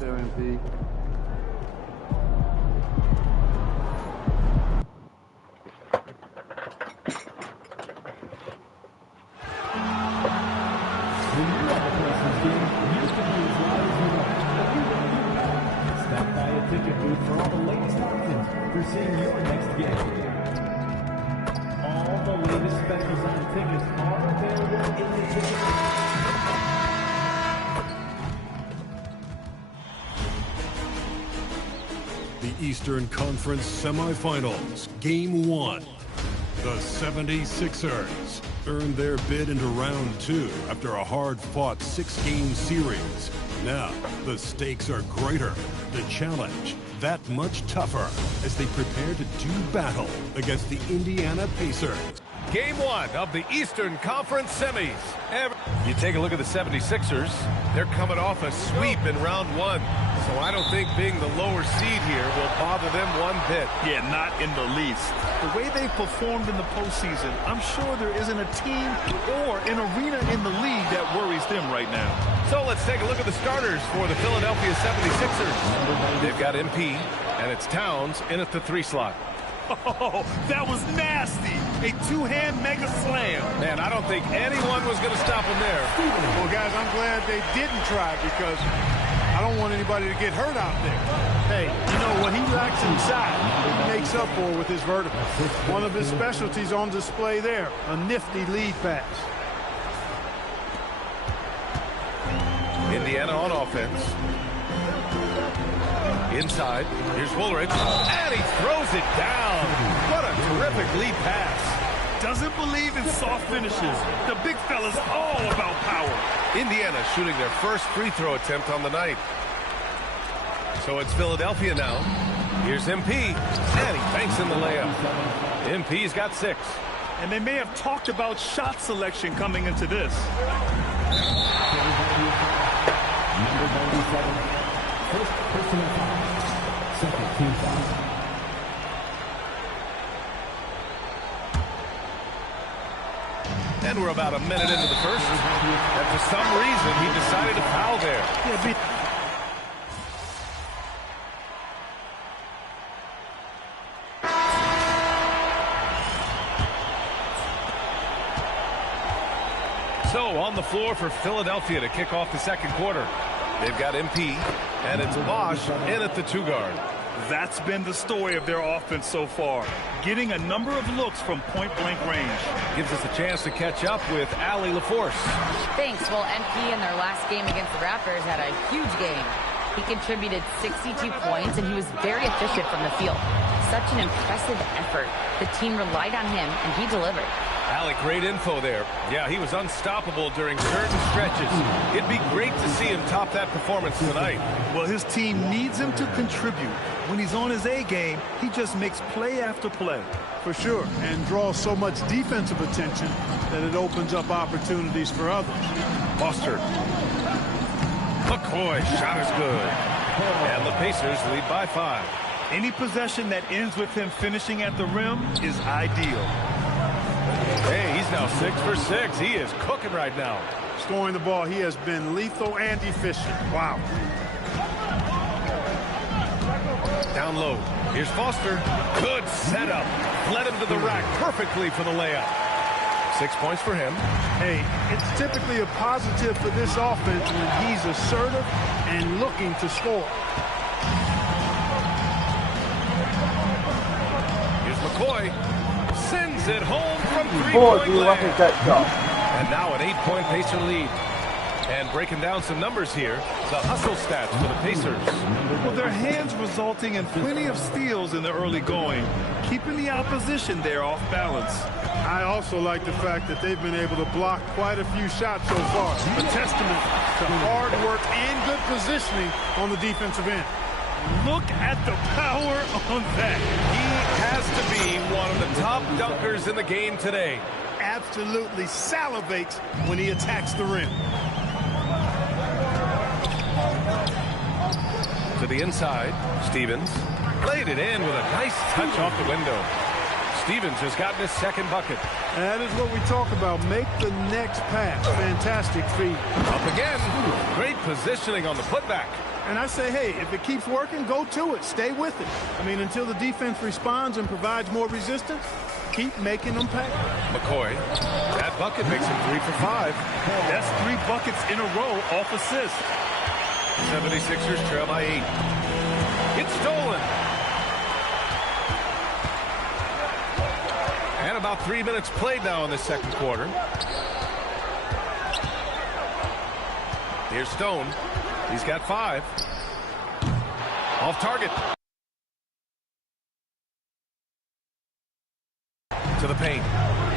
there, MP. Stop by a ticket booth for all the latest options for seeing your next game. All the latest specials on tickets are available in the ticket booth. The Eastern Conference Semifinals, Game 1. The 76ers earned their bid into round 2 after a hard-fought 6-game series. Now, the stakes are greater, the challenge that much tougher as they prepare to do battle against the Indiana Pacers. Game 1 of the Eastern Conference semis. You take a look at the 76ers. They're coming off a sweep in round 1. So I don't think being the lower seed here will bother them one bit. Yeah, not in the least. The way they performed in the postseason, I'm sure there isn't a team or an arena in the league that worries them right now. So let's take a look at the starters for the Philadelphia 76ers. They've got MP, and it's Towns in at the 3 slot. Oh, that was nasty. A two-hand mega slam. Man, I don't think anyone was going to stop him there. Well, guys, I'm glad they didn't try because I don't want anybody to get hurt out there. Hey, you know, what he lacks inside, he makes up for with his vertical. One of his specialties on display there, a nifty lead pass. Indiana on offense. Inside, here's Woolridge, and he throws it down. What a terrific lead pass. Doesn't believe in soft finishes. The big fella's all about power. Indiana shooting their first free throw attempt on the night. So it's Philadelphia now. Here's MP, and he banks in the layup. MP's got 6. And they may have talked about shot selection coming into this. Number 97, first personal foul, second team foul. And we're about a minute into the first. And for some reason, he decided to foul there. So on the floor for Philadelphia to kick off the second quarter. They've got MP, and it's Bosch in at the 2 guard. That's been the story of their offense so far. Getting a number of looks from point-blank range. Gives us a chance to catch up with Allie LaForce. Thanks. Well, MP in their last game against the Raptors had a huge game. He contributed 62 points, and he was very efficient from the field. Such an impressive effort. The team relied on him, and he delivered. Allie, great info there. Yeah, he was unstoppable during certain stretches. It'd be great to see him top that performance tonight. Well, his team needs him to contribute. When he's on his A game, he just makes play after play. For sure, and draws so much defensive attention that it opens up opportunities for others. Foster. McCoy, shot is good. And the Pacers lead by 5. Any possession that ends with him finishing at the rim is ideal. Hey, he's now 6 for 6. He is cooking right now. Scoring the ball, he has been lethal and efficient. Wow. Down low. Here's Foster. Good setup. Led him to the rack perfectly for the layup. 6 points for him. Hey, it's typically a positive for this offense when he's assertive and looking to score. Here's McCoy. Sends it home from 3-point land. And now an 8-point Pacer lead. And breaking down some numbers here, the hustle stats for the Pacers. Well, their hands resulting in plenty of steals in the early going, keeping the opposition there off balance. I also like the fact that they've been able to block quite a few shots so far. A testament to hard work and good positioning on the defensive end. Look at the power on that. He has to be one of the top dunkers in the game today. Absolutely salivates when he attacks the rim. To the inside, Stevens played it in with a nice touch off the window. Stevens has gotten his second bucket. That is what we talk about. Make the next pass. Fantastic feed. Up again. Great positioning on the putback. And I say, hey, if it keeps working, go to it. Stay with it. I mean, until the defense responds and provides more resistance, keep making them pay. McCoy, that bucket makes him 3 for 5. That's 3 buckets in a row off assist. 76ers trail by 8. It's stolen. And about 3 minutes played now in the second quarter. Here's Stone. He's got 5. Off target. To the paint.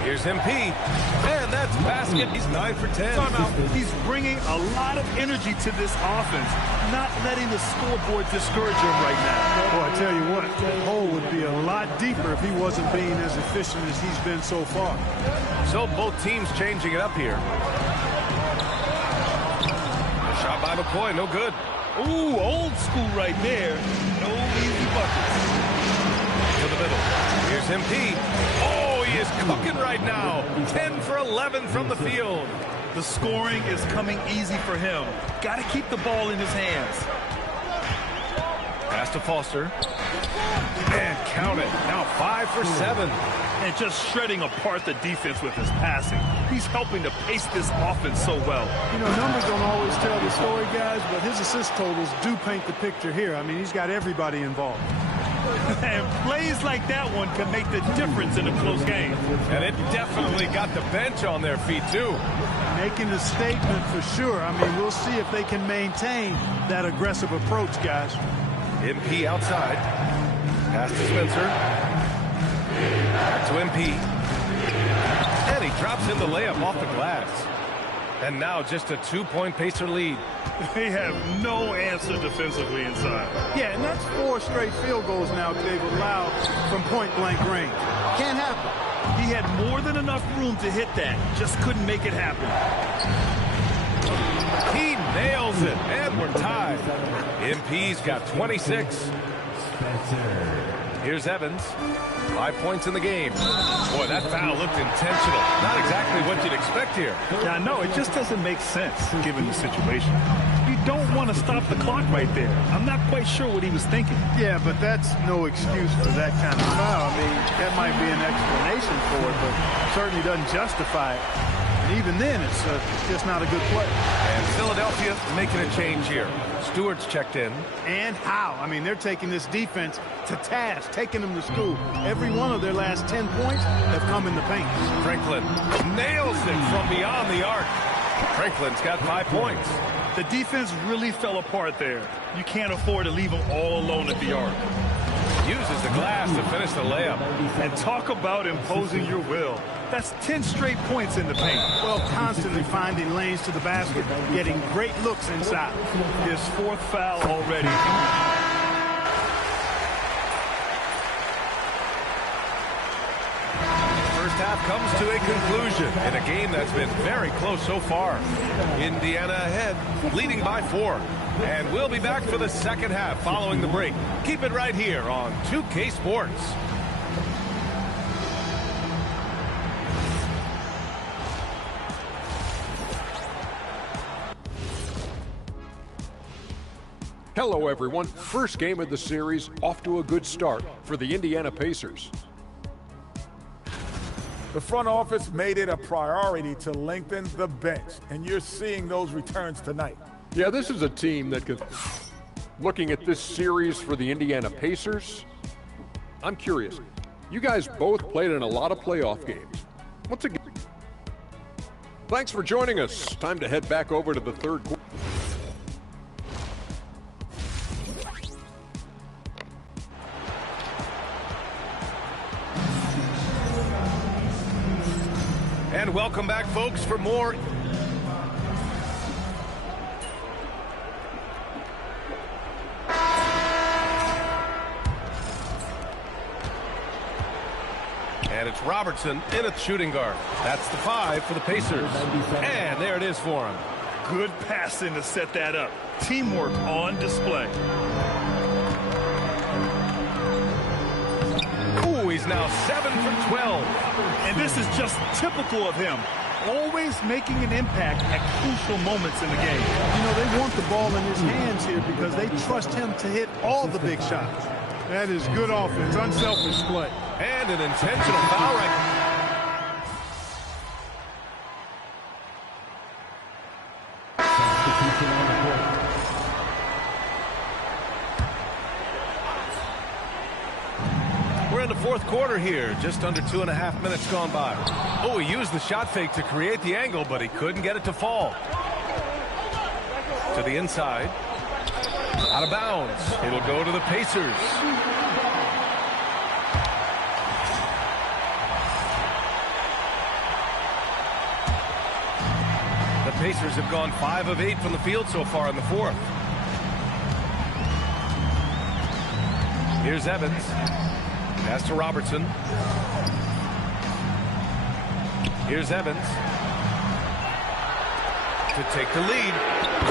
Here's MP. And that's basket. He's 9 for 10. He's bringing a lot of energy to this offense, not letting the scoreboard discourage him right now. Well, I tell you what, that hole would be a lot deeper if he wasn't being as efficient as he's been so far. So both teams changing it up here. A shot by McCoy, no good. Ooh, old school right there. No easy buckets. To the middle. Here's MP. Oh, he is cooking right now. 10 for 11 from the field. The scoring is coming easy for him. Got to keep the ball in his hands. Pass to Foster. And count it. Now 5 for 7. And just shredding apart the defense with his passing. He's helping to pace this offense so well. You know, numbers don't always tell the story, guys, but his assist totals do paint the picture here. I mean, he's got everybody involved. And plays like that one can make the difference in a close game. And it definitely got the bench on their feet, too. Making a statement for sure. I mean, we'll see if they can maintain that aggressive approach, guys. MP outside. Pass to Spencer. Back to MP. And he drops in the layup off the glass. And now just a 2-point Pacer lead. They have no answer defensively inside. Yeah, and that's 4 straight field goals now they've allowed from point-blank range. Can't happen. He had more than enough room to hit that. Just couldn't make it happen. He nails it, and we're tied. MP's got 26. Here's Evans. 5 points in the game. Boy, that foul looked intentional. Not exactly what you'd expect here. Yeah, no, it just doesn't make sense given the situation. You don't want to stop the clock right there. I'm not quite sure what he was thinking. Yeah, but that's no excuse for that kind of foul. I mean, that might be an explanation for it, but certainly doesn't justify it. And even then, it's just not a good play. And Philadelphia making a change here. Stewart's checked in. And how? I mean, they're taking this defense to task, taking them to school. Every one of their last 10 points have come in the paint. Franklin nails it from beyond the arc. Franklin's got 5 points. The defense really fell apart there. You can't afford to leave them all alone at the arc. Uses the glass to finish the layup. And talk about imposing your will. That's 10 straight points in the paint. Well, constantly finding lanes to the basket, getting great looks inside. His 4th foul already. First half comes to a conclusion in a game that's been very close so far. Indiana ahead, leading by 4. And we'll be back for the second half following the break. Keep it right here on 2K Sports. Hello, everyone. First game of the series, off to a good start for the Indiana Pacers. The front office made it a priority to lengthen the bench, and you're seeing those returns tonight. Yeah, this is a team that could... Looking at this series for the Indiana Pacers, I'm curious. You guys both played in a lot of playoff games. What's a... Thanks for joining us. Time to head back over to the third quarter. And welcome back, folks, for more. And it's Robertson in at shooting guard. That's the 5 for the Pacers. And there it is for him. Good passing to set that up. Teamwork on display. Ooh, he's now 7 for 12. And this is just typical of him. always making an impact at crucial moments in the game. You know, they want the ball in his hands here because they trust him to hit all the big shots. That is good offense, unselfish play. And an intentional foul right. We're in the fourth quarter here, just under 2.5 minutes gone by. Oh, he used the shot fake to create the angle, but he couldn't get it to fall. To the inside. Out of bounds. It'll go to the Pacers. The Pacers have gone 5 of 8 from the field so far in the fourth. Here's Evans. Pass to Robertson. Here's Evans. To take the lead.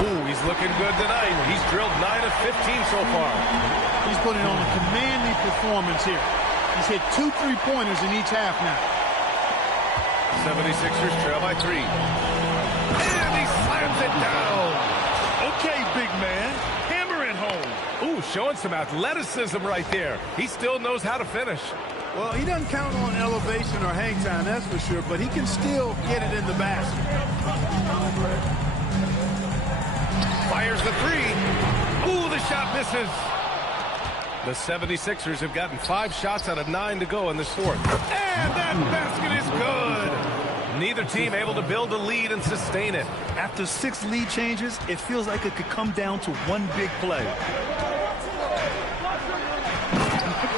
Ooh, he's looking good tonight. He's drilled 9 of 15 so far. He's putting on a commanding performance here. He's hit 2 3-pointers in each half now. 76ers trail by 3. And he slams it down. Okay, big man. Hammer it home. Ooh, showing some athleticism right there. He still knows how to finish. Well, he doesn't count on elevation or hang time, that's for sure, but he can still get it in the basket. Fires the 3. Ooh, the shot misses. The 76ers have gotten 5 shots out of 9 to go in this fourth. And that basket is good. Neither team able to build a lead and sustain it. After 6 lead changes, it feels like it could come down to one big play.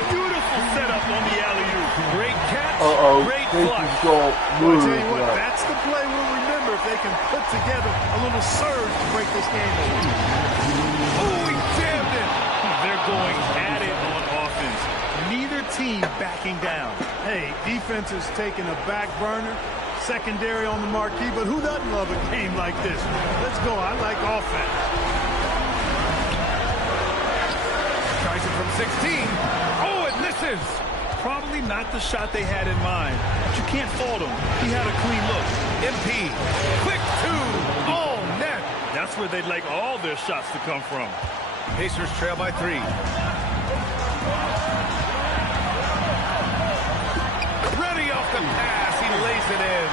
Beautiful setup on the alley-oop. Great catch, great flush. Well, I tell you what, that's the play we'll remember if they can put together a little surge to break this game. Oh, he jammed it. They're going at it on offense. Neither team backing down. Hey, defense is taking a back burner, secondary on the marquee, but who doesn't love a game like this? Let's go. I like offense. Tries it from 16. Oh, it misses. Probably not the shot they had in mind, but you can't fault him. He had a clean look. MP. Quick 2. All net. That's where they'd like all their shots to come from. Pacers trail by 3. Ready off the pass. He lays it in.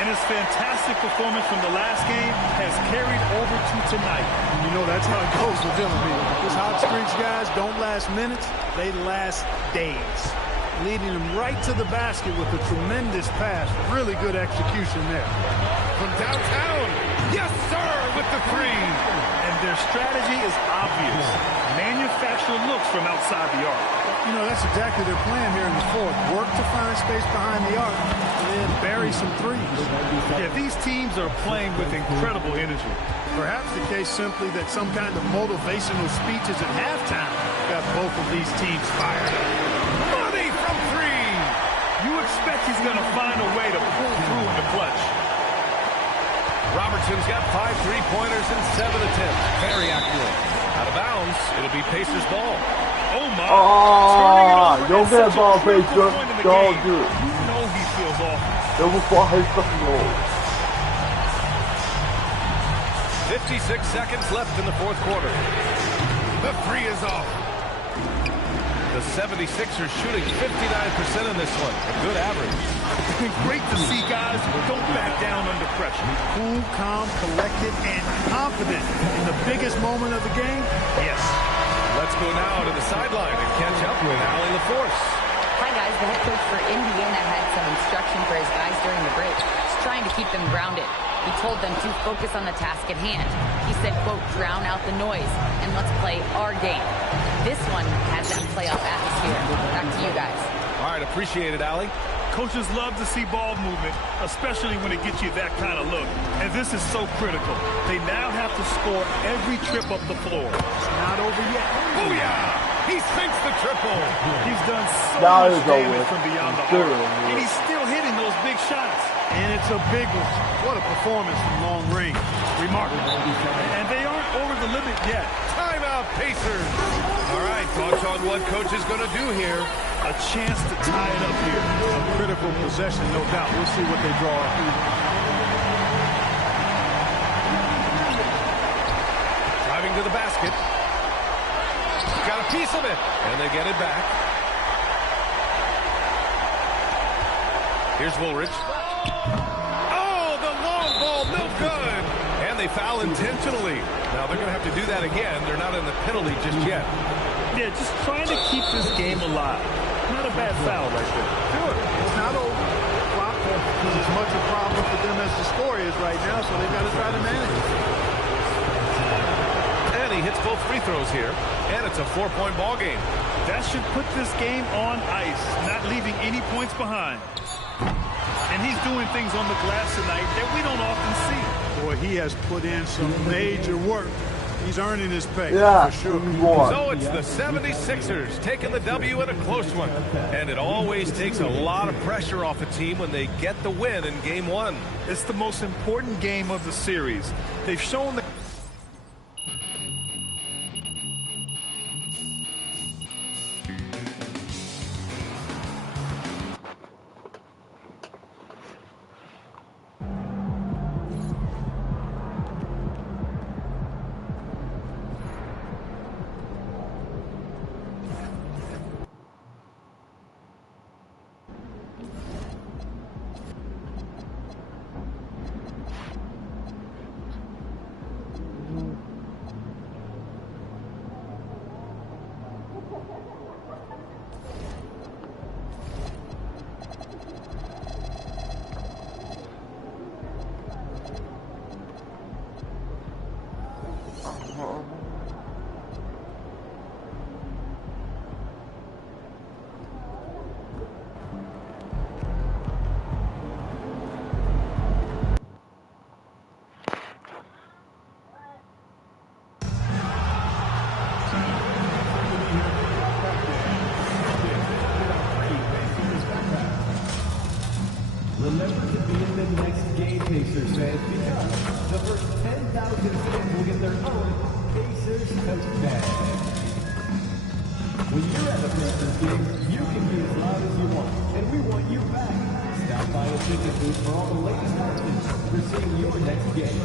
And his fantastic performance from the last game has carried over to tonight. You know, that's how it goes with them. These hot streaks, guys, don't last minutes. They last days. Leading them right to the basket with a tremendous pass. Really good execution there. From downtown. Yes, sir, with the 3. And their strategy is obvious. Manufacture looks from outside the arc. You know, that's exactly their plan here in the fourth. Work to find space behind the arc and then bury some threes. Yeah, these teams are playing with incredible energy. Perhaps the case simply that some kind of motivational speeches at halftime got both of these teams fired up. Money from 3. You expect he's going to find a way to pull through in the clutch. Robertson's got 5 3-pointers and 7 attempts. Very accurate. Out of bounds. It'll be Pacers ball. Oh, my. Don't get a ball, Pacer. Don't do it. You know he feels awful. It was for his fucking goal. 56 seconds left in the fourth quarter. The 3 is off. The 76ers shooting 59% in this one. A good average. Great to see guys who don't back down under pressure. Cool, calm, collected, and confident in the biggest moment of the game. Yes. Let's go now to the sideline and catch up with Allie LaForce. Hi, guys. The head coach for Indiana had some instruction for his guys during the break. He's trying to keep them grounded. He told them to focus on the task at hand. He said, quote, drown out the noise and let's play our game. This one has that playoff atmosphere. Back to you guys. All right, appreciate it, Allie. Coaches love to see ball movement, especially when it gets you that kind of look. And this is so critical. They now have to score every trip up the floor. It's not over yet. Booyah! He sinks the triple. He's done so That much is damage over. from beyond the Sure. arc. And he's still hitting those big shots. And it's a big one. What a performance from long range. Remarkable. And they aren't over the limit yet. Timeout, Pacers. All right, thoughts on what coach is going to do here? A chance to tie it up here. A critical possession, no doubt. We'll see what they draw up. basket. Got a piece of it, and they get it back. Here's Woolridge. Oh, the long ball, no good. And they foul intentionally. Now they're going to have to do that again. They're not in the penalty just yet. Yeah, just trying to keep this game alive. Not a bad foul right there. Sure, it's not over. Clock is as much a problem for them as the score is right now, so they've got to try to manage it. And he hits both free throws here, and it's a 4-point ball game. That should put this game on ice, not leaving any points behind. And he's doing things on the glass tonight that we don't often see. Boy, he has put in some major work. He's earning his pay, Yeah, for sure. So it's the 76ers taking the W in a close one. And it always takes a lot of pressure off a team when they get the win in Game 1. It's the most important game of the series. They've shown that. Remember to be in the next game, Pacers fans, because the first 10,000 fans will get their own Pacers tote bag. When you're at a Pacers game, you can be as loud as you want, and we want you back. Stop by a ticket booth for all the latest options for seeing your next game.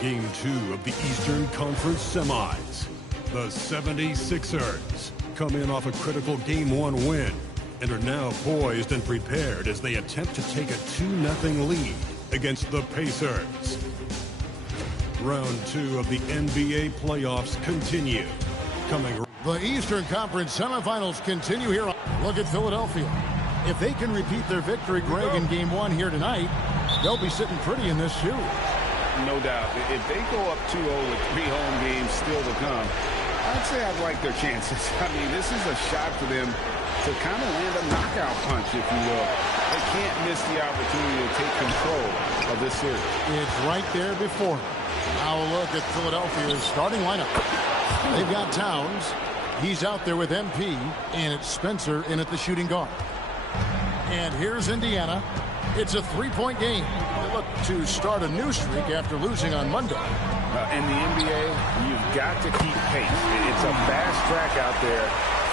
Game 2 of the Eastern Conference Semis. The 76ers come in off a critical Game 1 win and are now poised and prepared as they attempt to take a 2-0 lead against the Pacers. Round 2 of the NBA playoffs continue. The Eastern Conference semifinals continue here. Look at Philadelphia. If they can repeat their victory, Greg, in Game 1 here tonight, they'll be sitting pretty in this series. No doubt. If they go up 2-0 with 3 home games still to come, I'd say I'd like their chances. I mean, this is a shot for them to kind of land a knockout punch, if you will. They can't miss the opportunity to take control of this series. It's right there before them. Now a look at Philadelphia's starting lineup. They've got Towns. He's out there with MP, and it's Spencer in at the shooting guard. And here's Indiana. It's a 3-point game. They look to start a new streak after losing on Monday. In the NBA, you've got to keep pace. It's a fast track out there,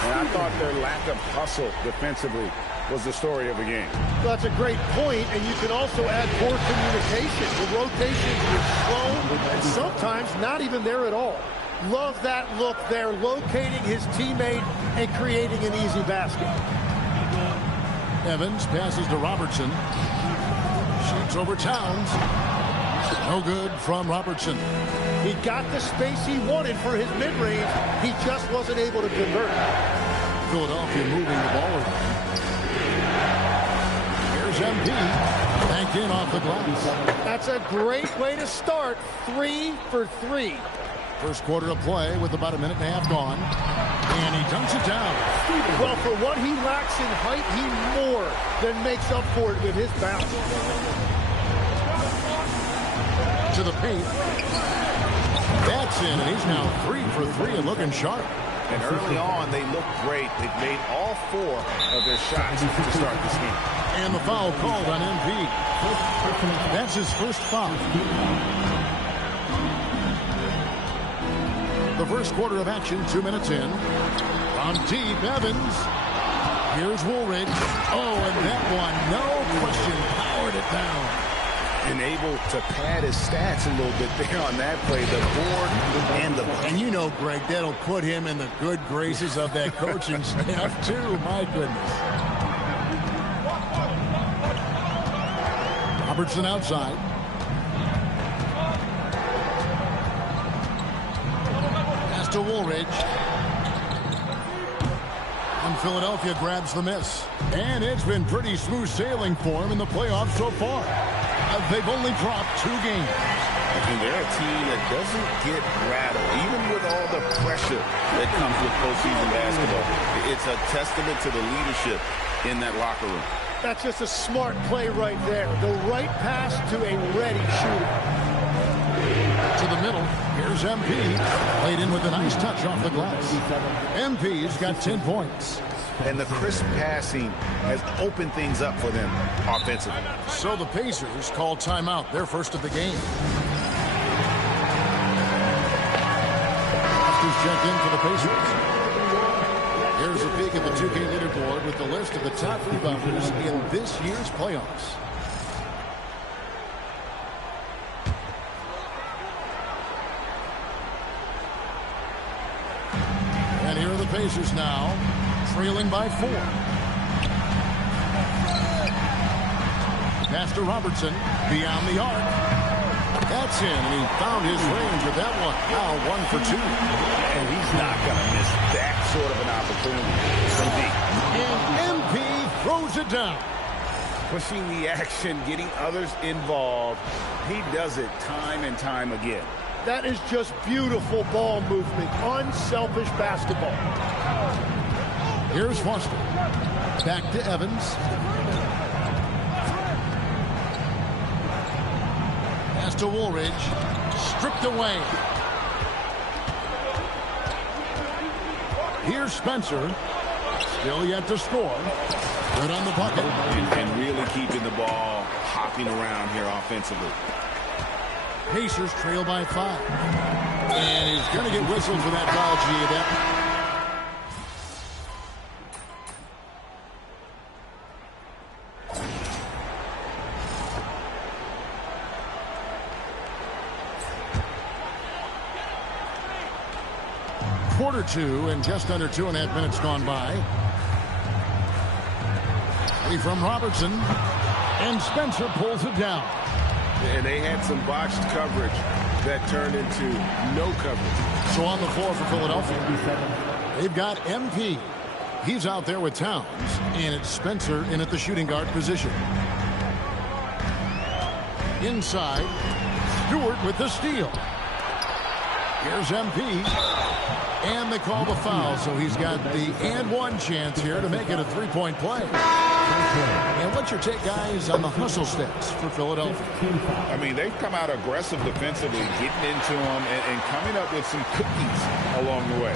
and I thought their lack of hustle defensively was the story of the game. Well, that's a great point, and you can also add poor communication. The rotations were slow and sometimes not even there at all. Love that look there, locating his teammate and creating an easy basket. Evans passes to Robertson. Shoots over Towns. No good from Robertson. He got the space he wanted for his mid-range. He just wasn't able to convert. Philadelphia moving the ball around. Here's MP. Banked in off the glass. That's a great way to start. 3 for 3. First quarter of play with about a minute and a half gone. And he dunks it down. Well, for what he lacks in height, he more than makes up for it with his bounce. To the paint. That's in, and he's now 3 for 3 and looking sharp. And early on, they looked great. They've made all 4 of their shots to start this game. And the foul called on MP. That's his first foul. The first quarter of action, 2 minutes in. On deep, Evans. Here's Woolridge. Oh, and that one, no question, powered it down. And able to pad his stats a little bit there on that play. The board and the... And you know, Greg, that'll put him in the good graces of that coaching staff, too. My goodness. Robertson outside. Pass to Woolridge. And Philadelphia grabs the miss. And it's been pretty smooth sailing for him in the playoffs so far. They've only dropped 2 games. And they're a team that doesn't get rattled, even with all the pressure that comes with postseason basketball. It's a testament to the leadership in that locker room. That's just a smart play right there. The right pass to a ready shooter. To the middle. Here's MP. Played in with a nice touch off the glass. MP's got 10 points. And the crisp passing has opened things up for them offensively. So the Pacers call timeout, their first of the game. Masters check in for the Pacers. Here's a peek at the 2K leaderboard with the list of the top rebounders in this year's playoffs. And here are the Pacers now, trailing by 4. Pass to Robertson, beyond the arc. That's in, and he found his range with that one. Now 1 for 2. And he's not going to miss that sort of an opportunity from deep. And MP throws it down. Pushing the action, getting others involved. He does it time and time again. That is just beautiful ball movement. Unselfish basketball. Here's Foster. Back to Evans. Pass to Woolridge. Stripped away. Here's Spencer. Still yet to score. Good on the bucket. And really keeping the ball hopping around here offensively. Pacers trail by 5. And he's going to get whistled for that foul, G. Quarter 2 and just under 2.5 minutes gone by. Ready from Robertson. And Spencer pulls it down. And they had some botched coverage that turned into no coverage. So on the floor for Philadelphia, they've got MP. He's out there with Towns. And it's Spencer in at the shooting guard position. Inside, Stewart with the steal. Here's MP. And they call the foul, so he's got the and one chance here to make it a 3-point play. And what's your take, guys, on the hustle stats for Philadelphia? I mean, they've come out aggressive defensively, getting into them and coming up with some cookies along the way.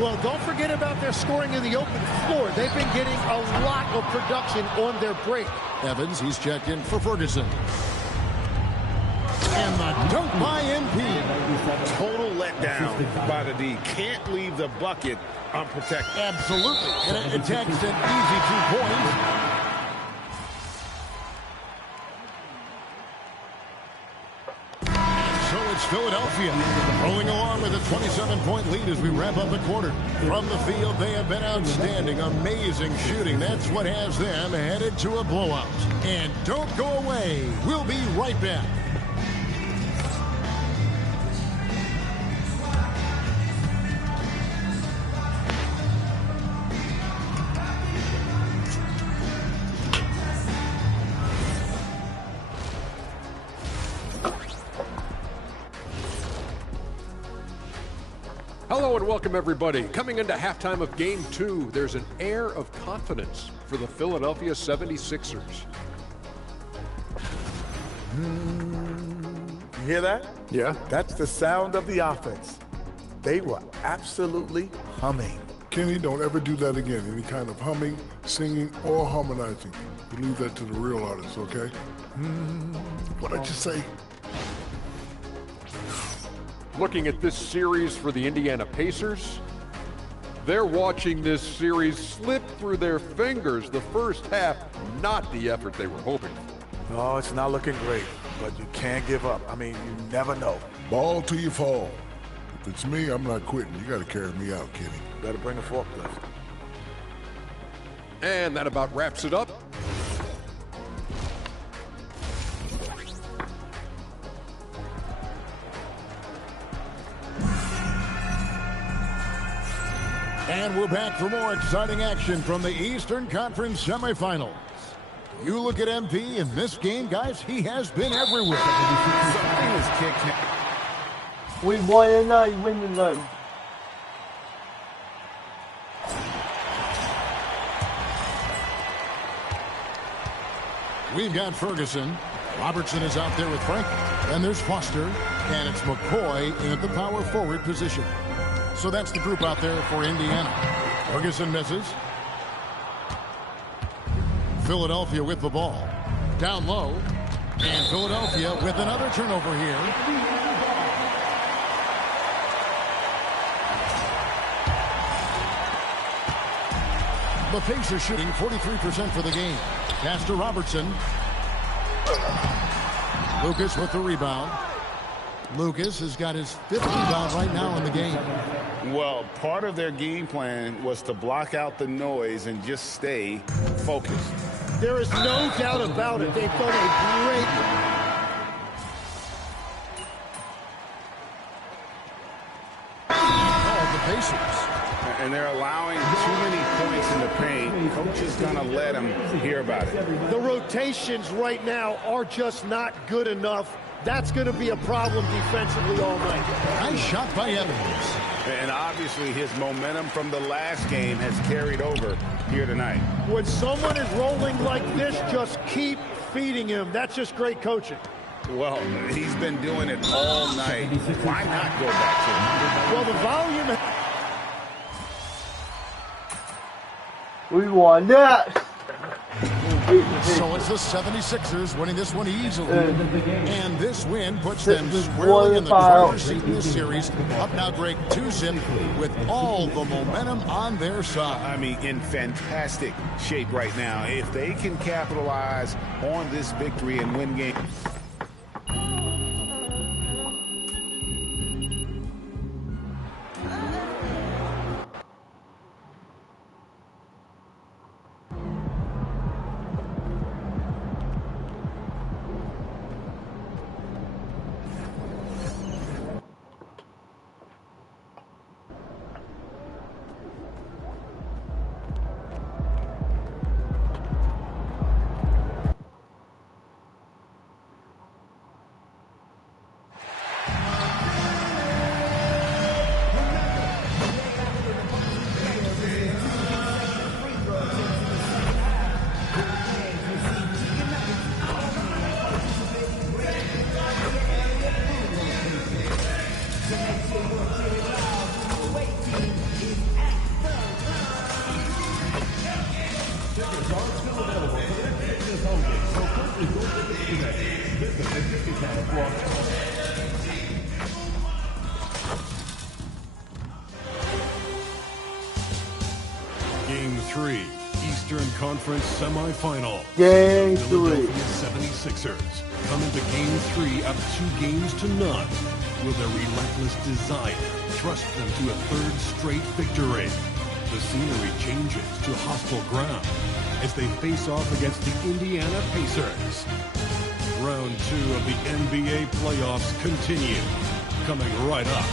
Well, don't forget about their scoring in the open floor. They've been getting a lot of production on their break. Evans, he's checked in for Ferguson. And the dunk by MP. Total letdown by the D. Can't leave the bucket unprotected. Absolutely. And it takes an easy 2 points. So it's Philadelphia rolling along with a 27-point lead as we wrap up the quarter. From the field, they have been outstanding. Amazing shooting. That's what has them headed to a blowout. And don't go away. We'll be right back. Hello and welcome, everybody. Coming into halftime of Game 2, there's an air of confidence for the Philadelphia 76ers. You hear that? Yeah. That's the sound of the offense. They were absolutely humming. Kenny, don't ever do that again. Any kind of humming, singing, or harmonizing. You leave that to the real artists, okay? What'd I just say? Looking at this series for the Indiana Pacers, They're watching this series slip through their fingers. The first half, not the effort they were hoping for. No, it's not looking great, but you can't give up. I mean, you never know. Ball till you fall. If it's me, I'm not quitting. You got to carry me out, Kenny. Better bring a forklift. And that about wraps it up. And we're back for more exciting action from the Eastern Conference semifinals. You look at MP in this game, guys, he has been everywhere. Something is kicking. We won tonight, win tonight. We've got Ferguson. Robertson is out there with Frank. Then there's Foster. And it's McCoy in at the power forward position. So that's the group out there for Indiana. Ferguson misses. Philadelphia with the ball. Down low. And Philadelphia with another turnover here. The Pacers shooting 43% for the game. Pass to Robertson. Lucas with the rebound. Lucas has got his 5th rebound right now in the game. Well, part of their game plan was to block out the noise and just stay focused. There is no doubt about it. They've done a great the Pacers. And they're allowing too many points in the paint. Coach is going to let them hear about it. The rotations right now are just not good enough. That's going to be a problem defensively all night. Nice shot by Evans. And obviously his momentum from the last game has carried over here tonight. When someone is rolling like this, just keep feeding him. That's just great coaching. Well, he's been doing it all night. Why not go back to him? Well, the volume... We won that. So it's the 76ers winning this one easily. And this win puts them squarely in the driver's seat in this series. Up now, Greg, 2-zip with all the momentum on their side. I mean, in fantastic shape right now. If they can capitalize on this victory and win games. Game 3, Eastern Conference semifinal. Game 3. Philadelphia 76ers come into Game 3 up 2-0. Will their relentless desire thrust them to a 3rd straight victory? The scenery changes to hostile ground as they face off against the Indiana Pacers. Round 2 of the NBA playoffs continue, coming right up.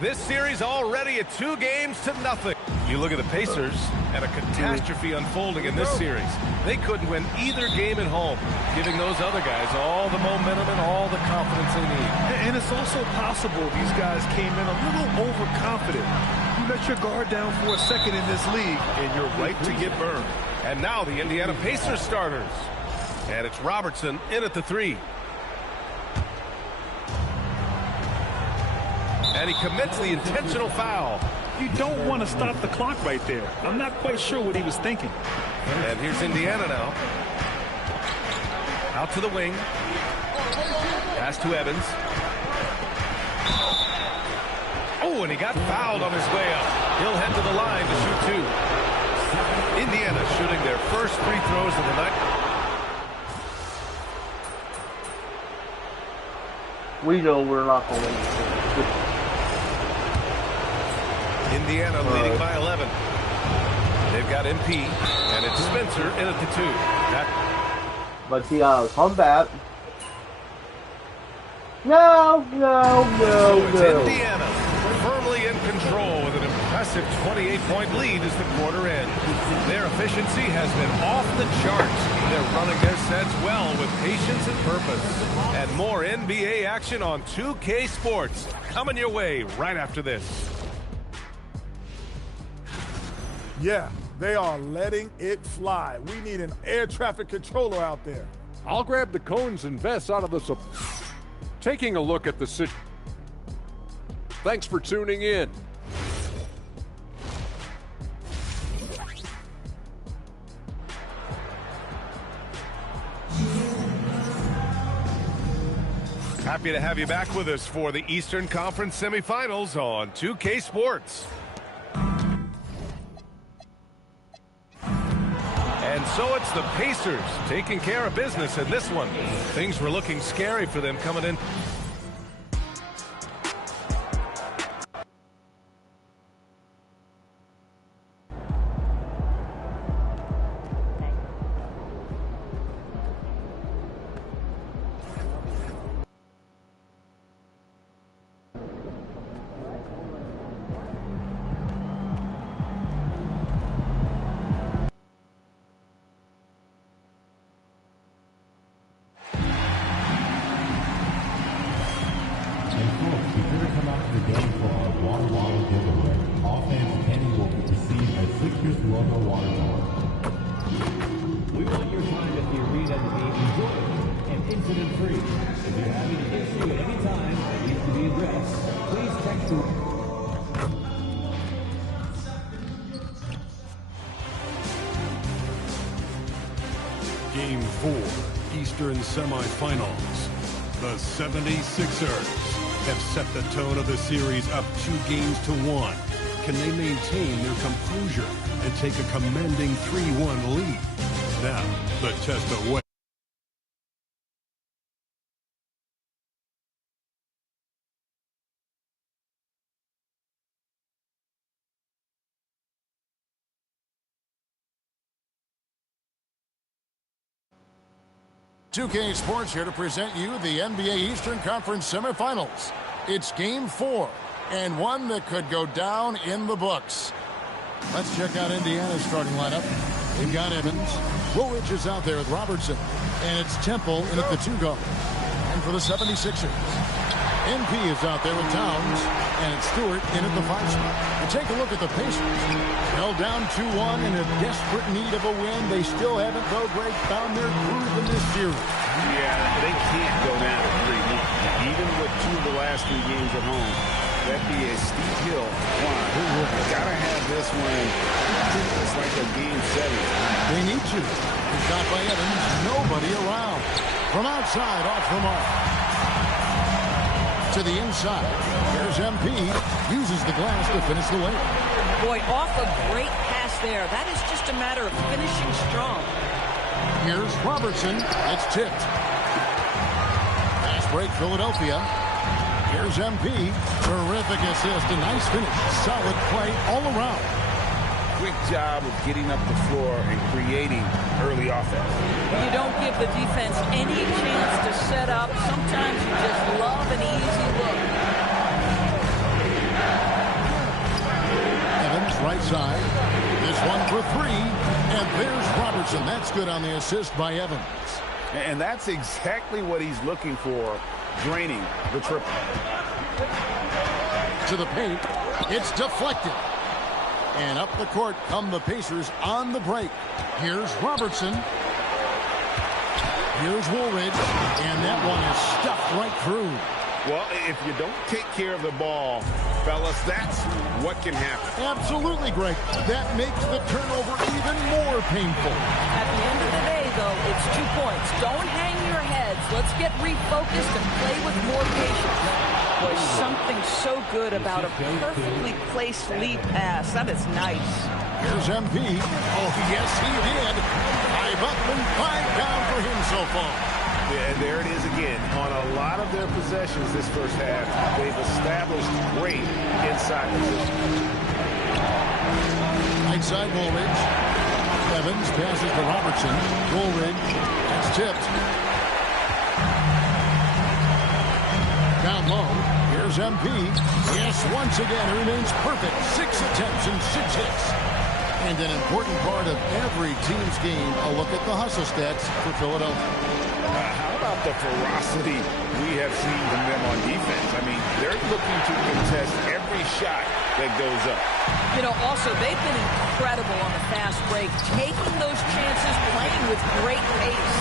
This series already at 2-0. You look at the Pacers and a catastrophe unfolding in this series. They couldn't win either game at home, giving those other guys all the momentum and all the confidence they need. And it's also possible these guys came in a little overconfident. You let your guard down for a second in this league, and you're right to get burned. And now the Indiana Pacers starters. And it's Robertson in at the 3. And he commits the intentional foul. You don't want to stop the clock right there. I'm not quite sure what he was thinking. And here's Indiana now. Out to the wing. Pass to Evans. Oh, Oh, and he got fouled on his way up. He'll head to the line to shoot 2. Indiana shooting their first free throws of the night. We know we're not going to win. Indiana leading by 11. They've got MP, and it's Spencer in at the 2. But he come back. No. It's Indiana firmly in control with an impressive 28-point lead as the quarter ends. Their efficiency has been off the charts. They're running their sets well with patience and purpose. And more NBA action on 2K Sports coming your way right after this. Yeah, they are letting it fly. We need an air traffic controller out there. I'll grab the cones and vests out of the... Taking a look at the situation. Thanks for tuning in. Happy to have you back with us for the Eastern Conference semifinals on 2K Sports. And so it's the Pacers taking care of business in this one. Things were looking scary for them coming in. Game 4, Eastern semifinals. The 76ers have set the tone of the series up 2-1. Can they maintain their composure and take a commanding 3-1 lead? Now, the test away. .2K Sports here to present you the NBA Eastern Conference semifinals. It's Game 4, and one that could go down in the books. Let's check out Indiana's starting lineup. They've got Evans. Woolridge is out there with Robertson. And it's Temple in at the 2 guard. And for the 76ers, MP is out there with Towns. And it's Stewart in at the 5 spot. And take a look at the Pacers. Held down 2-1 in a desperate need of a win. They still haven't, though, Greg, found their groove in this series. Yeah, they can't go down to 3. Even with 2 of the last 3 games at home, that'd be a steep hill to climb. Gotta have this one. It's like a game 7. They need to. Good shot by Evans. Nobody around. From outside, off the mark. To the inside. Here's MP. Uses the glass to finish the layup. Boy, off a great pass there. That is just a matter of finishing strong. Here's Robertson. It's tipped. Pass break, Philadelphia. Here's MP. Terrific assist. A nice finish. Solid play all around. Quick job of getting up the floor and creating early offense. You don't give the defense any chance to set up. Sometimes you just love an easy look. Evans, right side. This one for 3. And there's Robertson. That's good on the assist by Evans. And that's exactly what he's looking for, draining the triple. To the paint. It's deflected. And up the court come the Pacers on the break. Here's Robertson. Here's Woolridge. And that one is stuffed right through. Well, if you don't take care of the ball, fellas, that's what can happen. Absolutely, Greg. That makes the turnover even more painful. At the end of the day, though, it's 2 points. Don't hang your heads. Let's get refocused and play with more patience. Boy, something so good about a perfectly placed lead pass. That is nice. Here's MP. Oh, yes, he did. 5 up and 5 down for him so far. Yeah, and there it is again. On a lot of their possessions this first half, they've established great inside position. Right side, Woolridge. Evans passes to Robertson. Woolridge. It's tipped. Down low. Here's MP. Yes, once again, he remains perfect. 6 attempts and 6 hits. And an important part of every team's game, a look at the hustle stats for Philadelphia. How about the ferocity we have seen from them on defense? I mean, they're looking to contest every shot that goes up. You know, also, they've been incredible on the fast break, taking those chances, playing with great pace.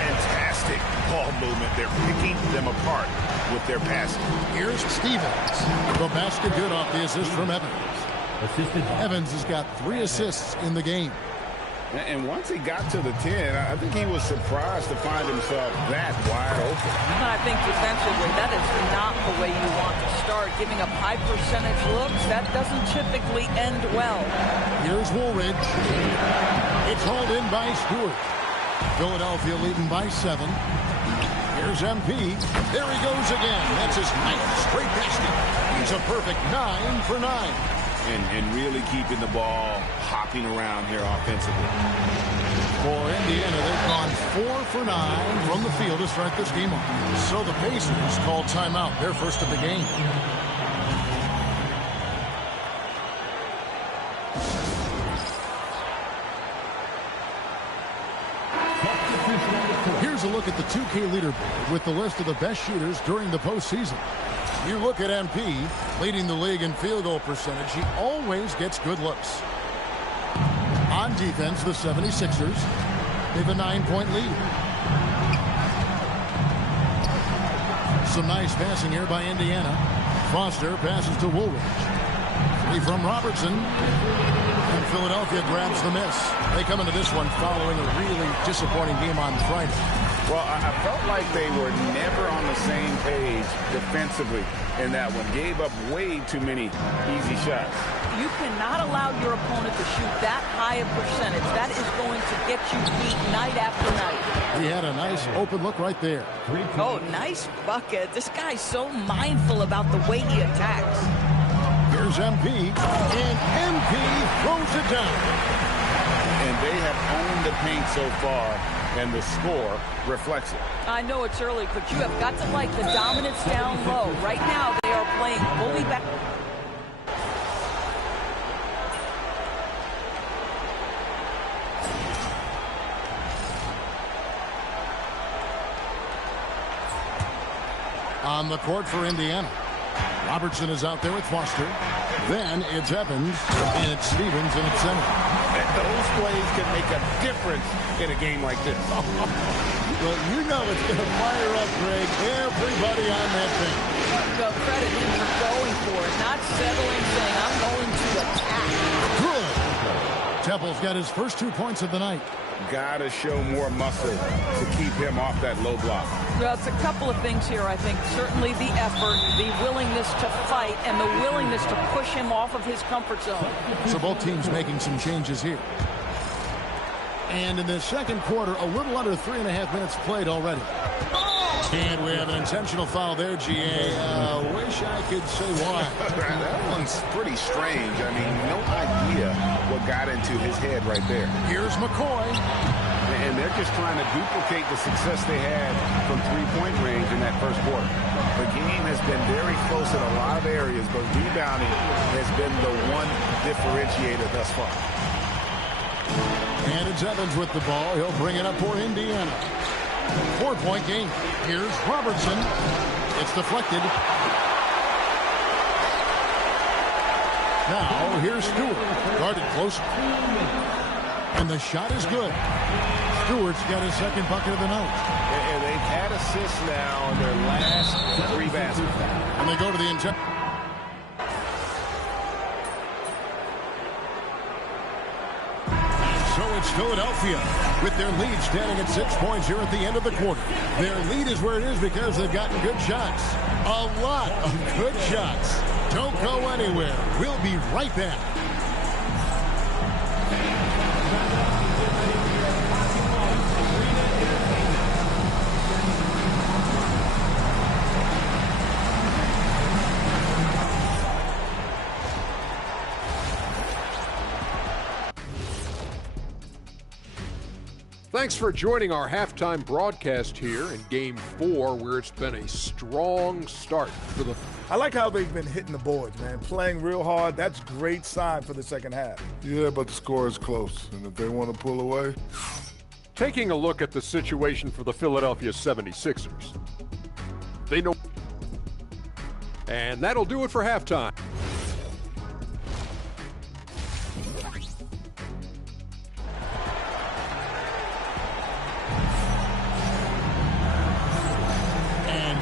Fantastic ball movement. They're picking them apart with their passing. Here's Stevens. The basket good off the assist from Evans. Evans has got 3 assists in the game. And once he got to the 10, I think he was surprised to find himself that wide open. I think defensively, that is not the way you want to start. Giving up high percentage looks, that doesn't typically end well. Here's Woolridge. It's hauled in by Stewart. Philadelphia leading by 7. Here's MP. There he goes again. That's his 9th straight basket. He's a perfect 9 for 9. And really keeping the ball hopping around here offensively. For Indiana, they've gone 4 for 9 from the field to start this game off. So the Pacers call timeout, their first of the game. Here's a look at the 2K leaderboard with the list of the best shooters during the postseason. You look at MP, leading the league in field goal percentage. He always gets good looks. On defense, the 76ers have a 9-point lead. Some nice passing here by Indiana. Foster passes to Woolridge. 3 from Robertson. And Philadelphia grabs the miss. They come into this one following a really disappointing game on Friday. Well, I felt like they were never on the same page defensively in that one. Gave up way too many easy shots. You cannot allow your opponent to shoot that high a percentage. That is going to get you beat night after night. He had a nice open look right there. Oh, nice bucket. This guy's so mindful about the way he attacks. Here's MP, and MP throws it down. And they have owned the paint so far, and the score reflects it. I know it's early, but you have got to like the dominance down low. Right now, they are playing fully back. On the court for Indiana. Robertson is out there with Foster. Then it's Evans, and it's Stevens, and it's center. And those plays can make a difference in a game like this. Well, you know it's going to fire up, Greg. Everybody on that thing. Well, credit him for going for it, not settling, saying, I'm going to attack. Good. Temple's got his first 2 points of the night. Got to show more muscle to keep him off that low block. Well, it's a couple of things here, I think. Certainly the effort, the willingness to fight, and the willingness to push him off of his comfort zone. So both teams making some changes here. And in the second quarter, a little under 3.5 minutes played already. And we have an intentional foul there, GA. Wish I could say why. That one's pretty strange. I mean, no idea what got into his head right there. Here's McCoy. And they're just trying to duplicate the success they had from three-point range in that first quarter. The game has been very close in a lot of areas, but rebounding has been the one differentiator thus far. And it's Evans with the ball. He'll bring it up for Indiana. 4-point game. Here's Robertson. It's deflected. Now, here's Stewart. Guarded close. And the shot is good. Stewart's got his second bucket of the night. And they've had assists now on their last 3 baskets. And they go to the interior. So it's Philadelphia with their lead standing at 6 points here at the end of the quarter. Their lead is where it is because they've gotten good shots. A lot of good shots. Don't go anywhere. We'll be right back. Thanks for joining our halftime broadcast here in Game 4, where it's been a strong start for the... I like how they've been hitting the boards, man. Playing real hard. That's a great sign for the second half. Yeah, but the score is close, and if they want to pull away... Taking a look at the situation for the Philadelphia 76ers. They know... And that'll do it for halftime.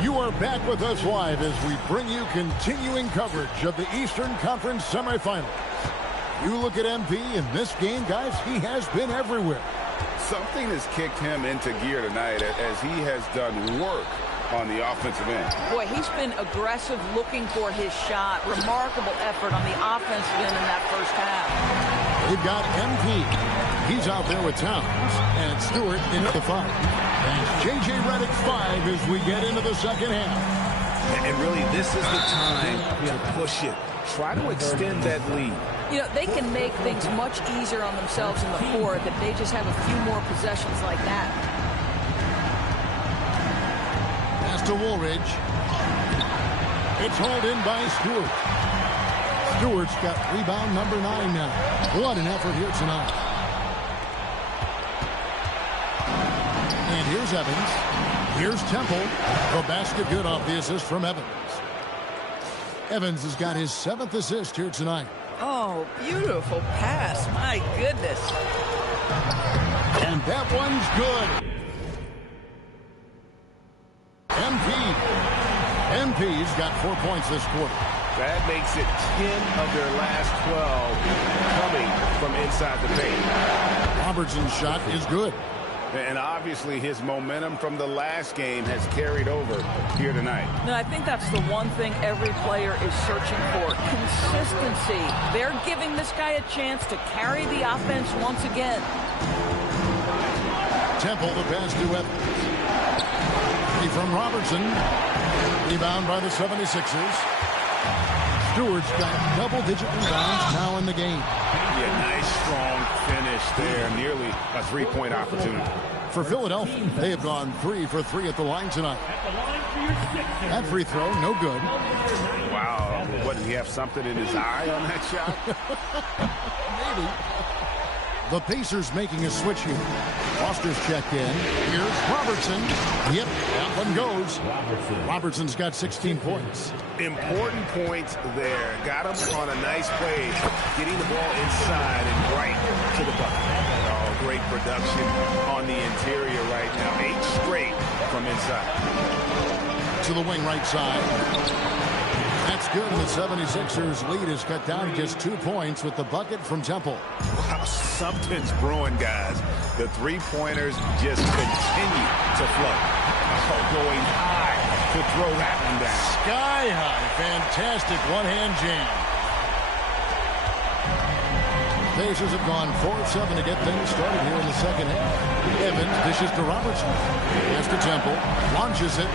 You are back with us live as we bring you continuing coverage of the Eastern Conference semifinals. You look at MP in this game, guys, he has been everywhere. Something has kicked him into gear tonight as he has done work on the offensive end. Boy, he's been aggressive looking for his shot. Remarkable effort on the offensive end in that first half. We've got MP. He's out there with Towns. And Stewart in at the 5. And J.J. Redick 5 as we get into the second half. And really, this is the time to push it. Try to extend that lead. You know, they can make things much easier on themselves in the fourth if they just have a few more possessions like that. Pass to Woolridge. It's hauled in by Stewart. Stewart's got rebound number 9 now. What an effort here tonight. And here's Evans. Here's Temple. The basket good off the assist from Evans. Evans has got his 7th assist here tonight. Oh, beautiful pass. My goodness. And that one's good. MP's got 4 points this quarter. That makes it 10 of their last 12 coming from inside the paint. Robertson's shot is good. And obviously his momentum from the last game has carried over here tonight. No, I think that's the one thing every player is searching for. Consistency. They're giving this guy a chance to carry the offense once again. Temple the pass to Evans. From Robertson. Rebound by the 76ers. Stewart's got double-digit rebounds now in the game. Yeah, nice, strong finish there. Nearly a three-point opportunity. For Philadelphia, they have gone 3 for 3 at the line tonight. That free throw, no good. Wow. What, did he have something in his eye on that shot? Maybe. The Pacers making a switch here. Foster's checked in. Here's Robertson. Yep, that one goes. Robertson's got 16 points. Important points there. Got him on a nice play, getting the ball inside and right to the bucket. Oh, great production on the interior right now. 8 straight from inside. To the wing right side. That's good. The 76ers lead is cut down to just 2 points with the bucket from Temple. Wow, something's brewing, guys. The three-pointers just continue to flow. Oh, going high to throw that one down. Sky high. Fantastic one-hand jam. Pacers have gone 4-7 to get things started here in the second half. Evans dishes to Robertson. Pass to Temple. Launches it.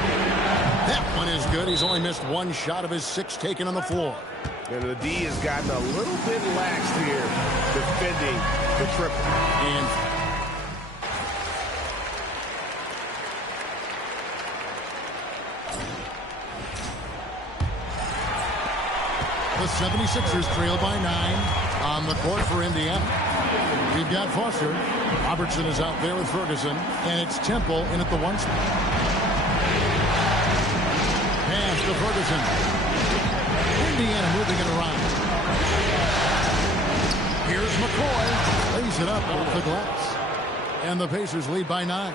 That one is good. He's only missed 1 shot of his 6 taken on the floor. And the D has gotten a little bit lax here defending the triple. And the 76ers trail by 9 on the court for Indiana. We've got Foster. Robertson is out there with Ferguson. And it's Temple in at the 1 spot. Pass to Ferguson. Indiana moving it around. Here's McCoy. Lays it up off the glass. And the Pacers lead by 9.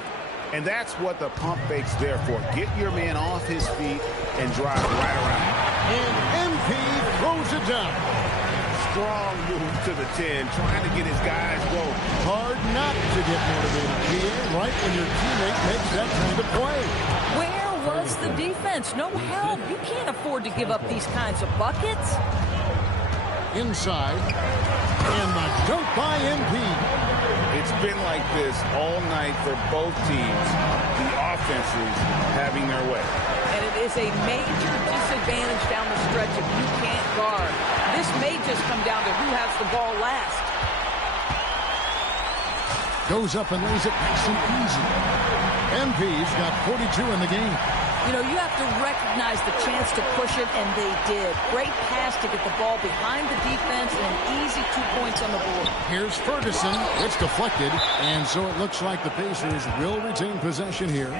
And that's what the pump fake's there for. Get your man off his feet and drive right around. And MP throws it down. Strong move to the 10, trying to get his guys going. Hard not to get motivated, Pierre, right when your teammate makes that kind of play. Where was the defense? No help. You can't afford to give up these kinds of buckets. Inside. And the dunk by MP. It's been like this all night for both teams. The offenses having their way. And it is a major disadvantage down the stretch if you can't guard. This may just come down to who has the ball last. Goes up and lays it nice and easy. MP's got 42 in the game. You know, you have to recognize the chance to push it, and they did. Great pass to get the ball behind the defense and an easy 2 points on the board. Here's Ferguson. It's deflected, and so it looks like the Pacers will retain possession here.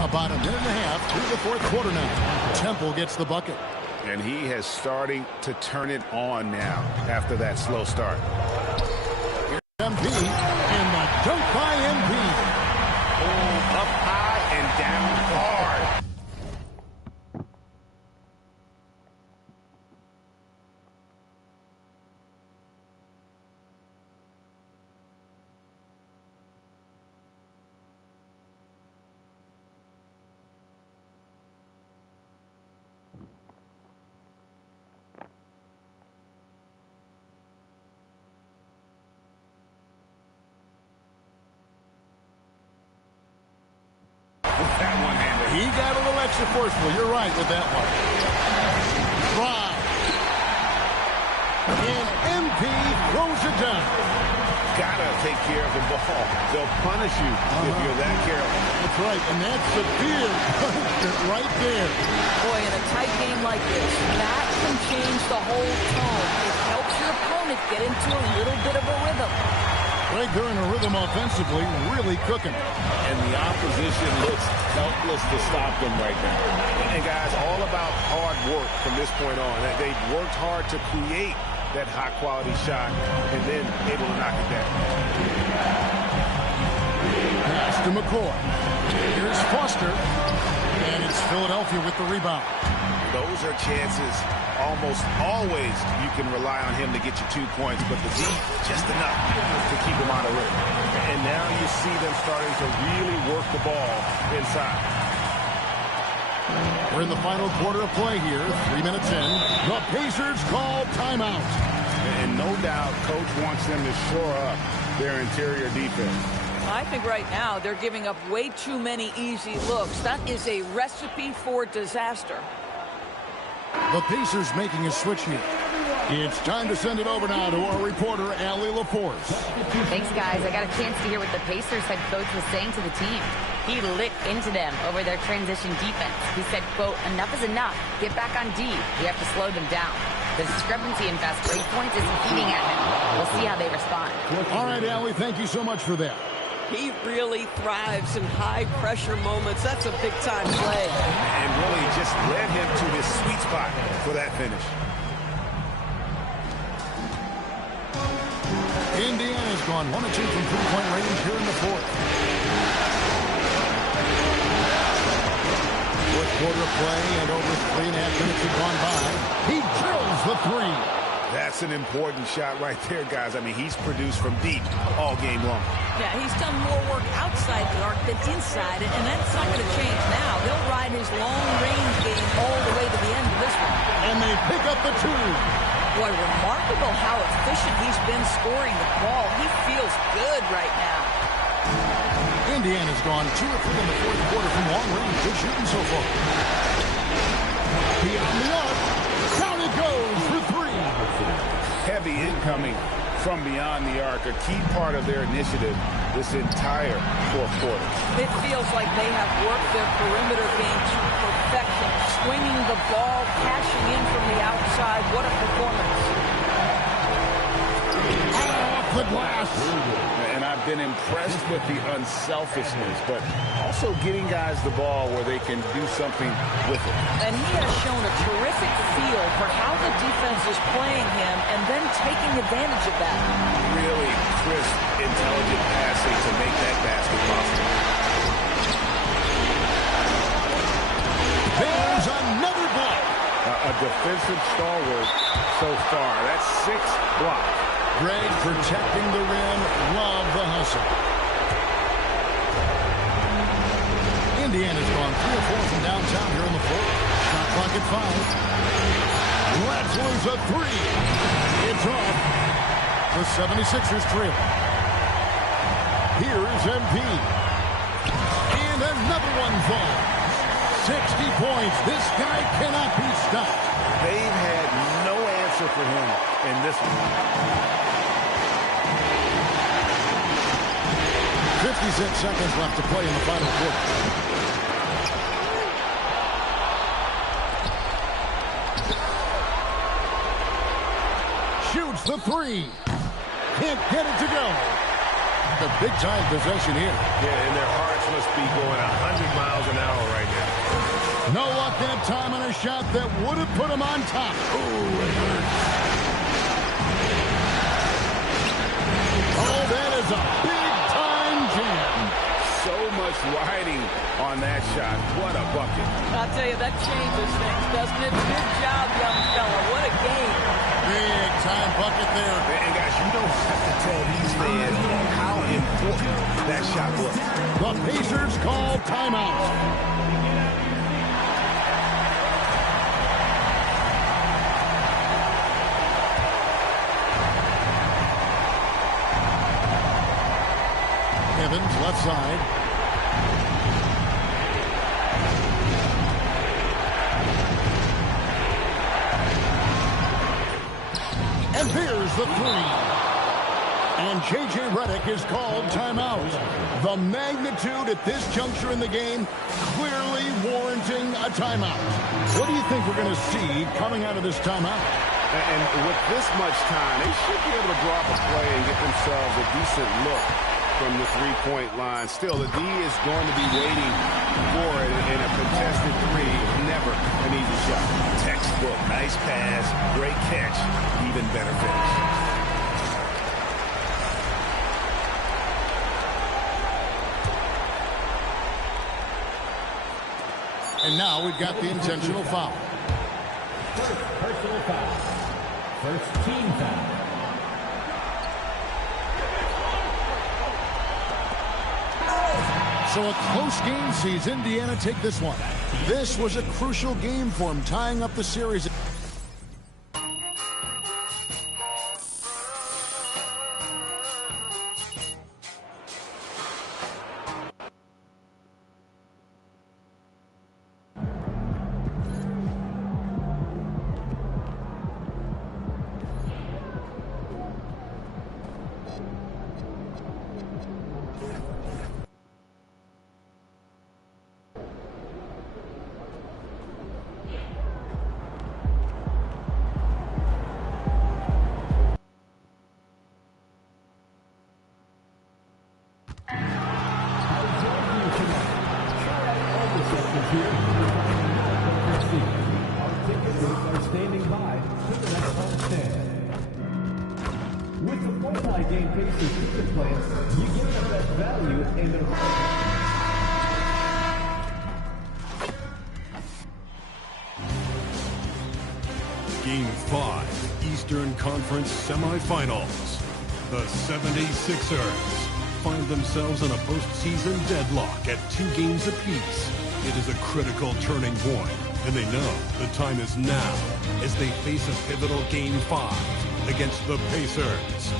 About a minute and a half through the fourth quarter now. Temple gets the bucket. And he has starting to turn it on now after that slow start. Here's MP, and the dunk by MP. Oh, up high and down hard. He got a little extra forceful. You're right with that one. Drive. And MP throws it down. Gotta take care of the ball. They'll punish you if you're that careless. That's right, and that's severe punishment right there. Boy, in a tight game like this, that can change the whole tone. It helps your opponent get into a little bit of a rhythm. Right there in a rhythm offensively, really cooking. And the opposition looks helpless to stop them right now. And guys, all about hard work from this point on. They've worked hard to create that high-quality shot and then able to knock it down. Pass to McCoy. Here's Foster. And it's Philadelphia with the rebound. Those are chances almost always you can rely on him to get you 2 points, but the D, just enough to keep him out of rhythm. And now you see them starting to really work the ball inside. We're in the final quarter of play here, 3 minutes in. The Pacers call timeout. And no doubt, Coach wants them to shore up their interior defense. I think right now they're giving up way too many easy looks. That is a recipe for disaster. The Pacers making a switch here. It's time to send it over now to our reporter, Allie LaForce. Thanks, guys. I got a chance to hear what the Pacers head coach was saying to the team. He lit into them over their transition defense. He said, quote, "Enough is enough. Get back on D. We have to slow them down. The discrepancy in fast break points is eating at him. We'll see how they respond." All right, Allie, thank you so much for that. He really thrives in high-pressure moments. That's a big-time play. And really just led him to his sweet spot for that finish. Indiana's gone 1 of 2 from three-point range here in the fourth. Fourth quarter of play, and over 3.5 minutes have gone by. He drills the three. That's an important shot right there, guys. I mean, he's produced from deep all game long. Yeah, he's done more work outside the arc than inside it, and that's not going to change now. They'll ride his long-range game all the way to the end of this one. And they pick up the 2. Boy, remarkable how efficient he's been scoring the ball. He feels good right now. Indiana's gone 2 of 3 in the fourth quarter from long range. Good shooting so far. Beyond the arc. Down it goes for 3. Heavy incoming from beyond the arc, a key part of their initiative this entire fourth quarter. It feels like they have worked their perimeter game to perfection. Swinging the ball, cashing in from the outside. What a performance. the glass. And I've been impressed with the unselfishness, but also getting guys the ball where they can do something with it. And he has shown a terrific feel for how the defense is playing him and then taking advantage of that. Really crisp, intelligent passing to make that basket possible. There's another block. A defensive stalwart so far. That's 6 blocks. Greg protecting the rim. Love the hustle. Indiana's gone 3 of 4 from downtown here on the floor. Shot clock at 5. Let's lose a 3. It's off. The 76ers trail. Here's MP. And another one falls. 60 points. This guy cannot be stopped. They've had no answer for him in this one. 56 seconds left to play in the final quarter. Shoots the 3. Can't get it to go. The big-time possession here. Yeah, and their hearts must be going 100 miles an hour right now. No luck that time on a shot that would have put him on top. Ooh, it hurts. Oh, that is a big-time jam. So much riding on that shot. What a bucket. I'll tell you, that changes things, doesn't it? Good job, young fella. What a game. Big-time bucket there. And guys, you don't have to tell these fans how important that shot was. The Pacers call timeout. Evans, left side. And there's the 3. And J.J. Redick is called timeout. The magnitude at this juncture in the game clearly warranting a timeout. What do you think we're going to see coming out of this timeout? And with this much time, they should be able to draw up a play and get themselves a decent look from the three-point line. Still, the D is going to be waiting for it in a contested 3. Never an easy shot. Textbook. Nice pass. Great catch. Even better finish. And now we've got the intentional foul. First personal foul. First team foul. So a close game sees Indiana take this one. This was a crucial game for him, tying up the series. Game 5, Eastern Conference semifinals. The 76ers find themselves in a postseason deadlock at 2 games apiece. It is a critical turning point, and they know the time is now as they face a pivotal Game 5 against the Pacers.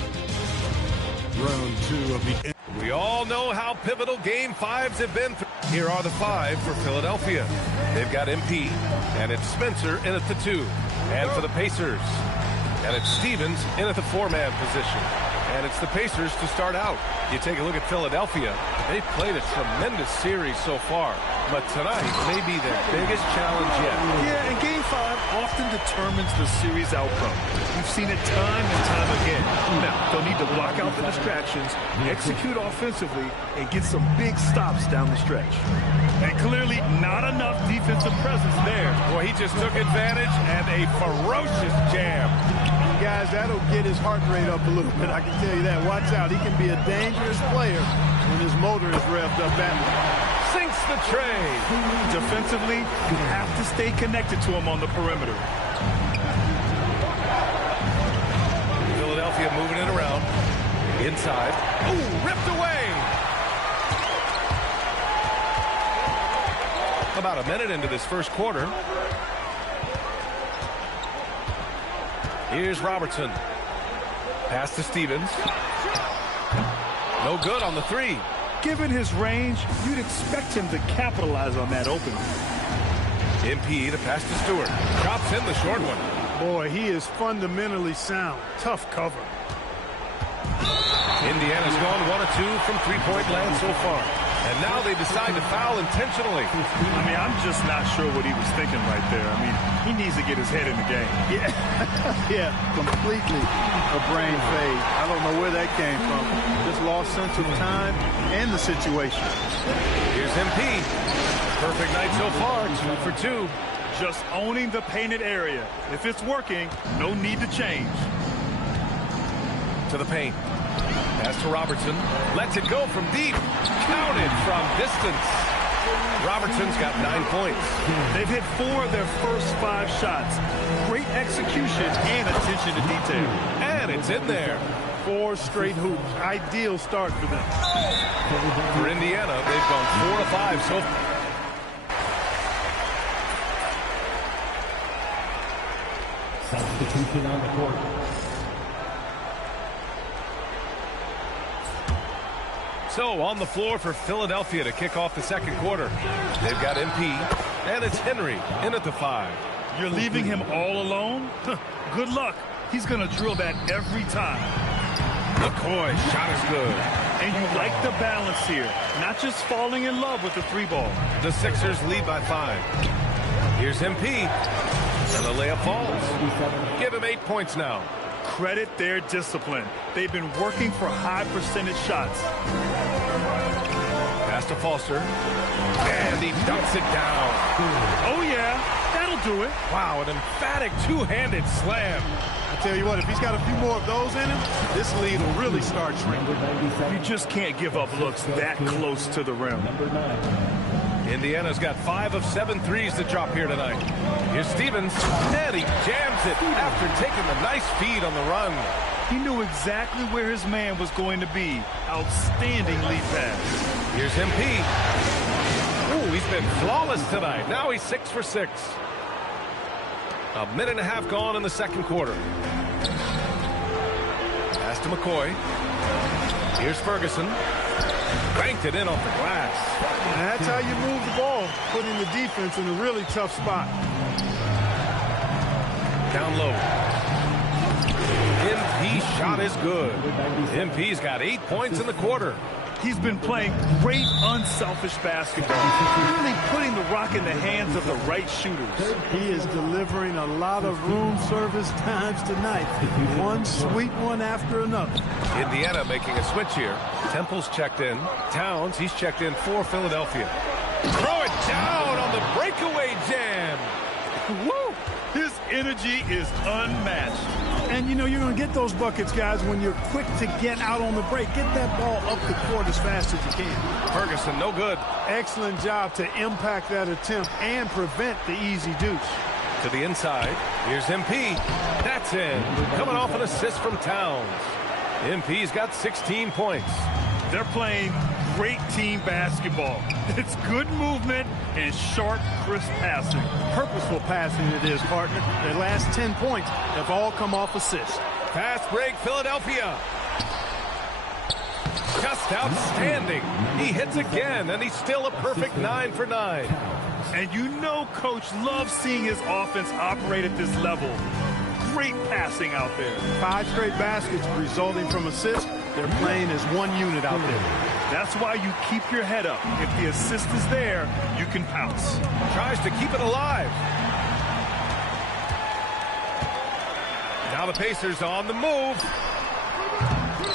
Round 2 of the... We all know how pivotal Game 5s have been. Here are the 5 for Philadelphia. They've got MP, and it's Spencer in at the 2. And for the Pacers, and it's Stevens in at the 4-man position. And it's the Pacers to start out. You take a look at Philadelphia. They've played a tremendous series so far. but tonight may be their biggest challenge yet. Yeah, and Game 5 often determines the series outcome. We've seen it time and time again. Now, they'll need to block out the distractions, execute offensively, and get some big stops down the stretch. And clearly not enough defensive presence there. Boy, he just took advantage and a ferocious jam. Guys, that'll get his heart rate up a little bit, I can tell you that. Watch out, he can be a dangerous player when his motor is revved up that way. Sinks the tray. Defensively, you have to stay connected to him on the perimeter. Philadelphia moving it around. Inside. Ooh, ripped away. About a minute into this first quarter. Here's Robertson. Pass to Stevens. No good on the three. Given his range, you'd expect him to capitalize on that opening. MP to pass to Stewart. Drops in the short one. Boy, he is fundamentally sound. Tough cover. Indiana's gone 1 or 2 from three-point land so far. And now they decide to foul intentionally. I mean, I'm just not sure what he was thinking right there. I mean, he needs to get his head in the game. Yeah, yeah, completely a brain fade. I don't know where that came from. Just lost sense of time and the situation. Here's MP. Perfect night so far, 2 for 2. Just owning the painted area. If it's working, no need to change. To the paint. Pass to Robertson. Lets it go from deep. Counted from distance. Robertson's got 9 points. They've hit 4 of their first 5 shots. Great execution and attention to detail. And it's in there. 4 straight hoops. Ideal start for them. For Indiana, they've gone 4 of 5 so far. Substitution on the court. So on the floor for Philadelphia to kick off the second quarter. They've got MP, and it's Henry in at the 5. You're leaving him all alone? Good luck. He's going to drill that every time. McCoy, shot is good. And you like the balance here. Not just falling in love with the 3-ball. The Sixers lead by 5. Here's MP. And the layup falls. Give him 8 points now. Credit their discipline. They've been working for high percentage shots. Pass to Foster. And he dumps it down. Oh, yeah. That'll do it. Wow, an emphatic two-handed slam. I tell you what, if he's got a few more of those in him, this lead will really start shrinking. You just can't give up looks that close to the rim. Indiana's got 5 of 7 threes to drop here tonight. Here's Stevens, and he jams it after taking a nice feed on the run. He knew exactly where his man was going to be. Outstanding lead pass. Here's MP. Ooh, he's been flawless tonight. Now he's 6 for 6. A minute and a half gone in the second quarter. Pass to McCoy. Here's Ferguson. Banked it in off the glass. And that's how you move the ball, putting the defense in a really tough spot. Down low. MP shot is good. MP's got 8 points in the quarter. He's been playing great, unselfish basketball. Really putting the rock in the hands of the right shooters. He is delivering a lot of room service times tonight. One sweet one after another. Indiana making a switch here. Temple's checked in. Towns, he's checked in for Philadelphia. Throw it down on the breakaway jam. Woo! His energy is unmatched. And, you know, you're going to get those buckets, guys, when you're quick to get out on the break. Get that ball up the court as fast as you can. Ferguson, no good. Excellent job to impact that attempt and prevent the easy deuce. To the inside. Here's MP. That's in. Coming off an assist from Towns. MP's got 16 points. They're playing great team basketball. It's good movement and sharp, crisp passing. Purposeful passing it is, partner. Their last 10 points have all come off assists. Fast break, Philadelphia. Just outstanding. He hits again, and he's still a perfect 9 for 9. And you know Coach loves seeing his offense operate at this level. Great passing out there. 5 straight baskets resulting from assists. They're playing as one unit out there. That's why you keep your head up. If the assist is there, you can pounce. Tries to keep it alive. Now the Pacers on the move.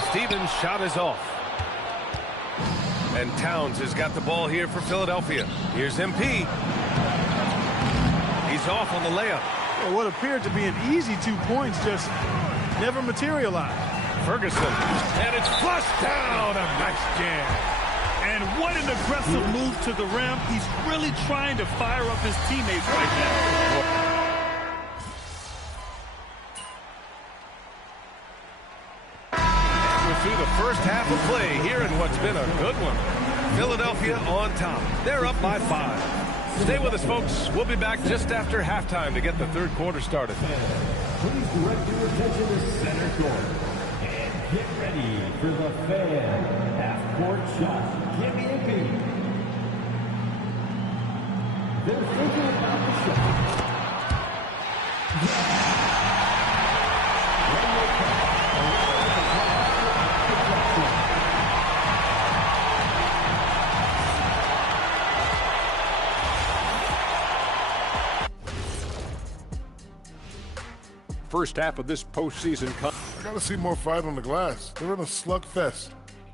Stevens' shot is off. And Towns has got the ball here for Philadelphia. Here's MP. He's off on the layup. Well, what appeared to be an easy 2 points just never materialized. Ferguson. And it's flushed down. A nice jam. And what an aggressive move to the rim. He's really trying to fire up his teammates right now. Through the first half of play here in what's been a good one. Philadelphia on top. They're up by 5. Stay with us, folks. We'll be back just after halftime to get the third quarter started. Please direct your attention to center court. And get ready for the fan half-court shot. Give me a beat. They're thinking about the shot. First half of this postseason. I gotta see more fight on the glass. They're in a slugfest.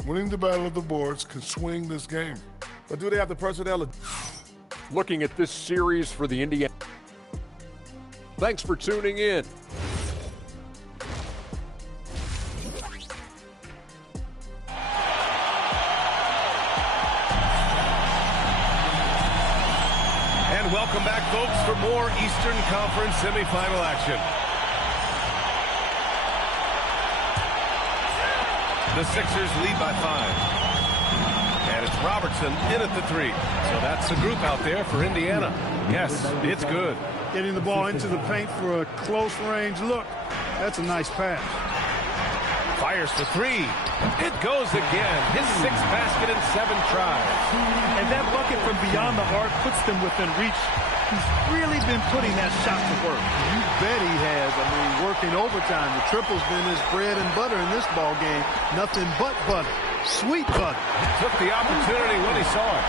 Winning the battle of the boards can swing this game. But do they have the personnel? Looking at this series for the Indiana. Thanks for tuning in. And welcome back, folks, for more Eastern Conference semifinal action. The Sixers lead by 5. And it's Robertson in at the 3. So that's the group out there for Indiana. Yes, it's good. Getting the ball into the paint for a close range look. That's a nice pass. Fires for 3. It goes again. His 6th basket in 7 tries. And that bucket from beyond the arc puts them within reach. He's really been putting that shot to work. You bet he has. I mean, working overtime. The triple's been his bread and butter in this ball game. Nothing but butter. Sweet butter. Took the opportunity when he saw it.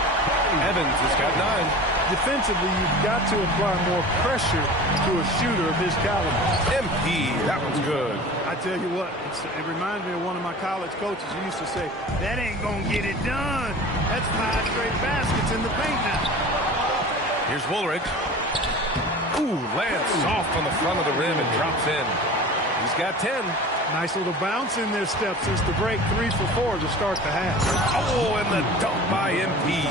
Evans has got 9. Defensively, you've got to apply more pressure to a shooter of his caliber. MP, that one's good. I tell you what, it reminds me of one of my college coaches who used to say, that ain't going to get it done. That's 5 straight baskets in the paint now. Here's Woolridge. Ooh, lands soft on the front of the rim and drops in. He's got 10. Nice little bounce in their step since the break. 3 for 4 to start the half. Oh, and the dunk by MP.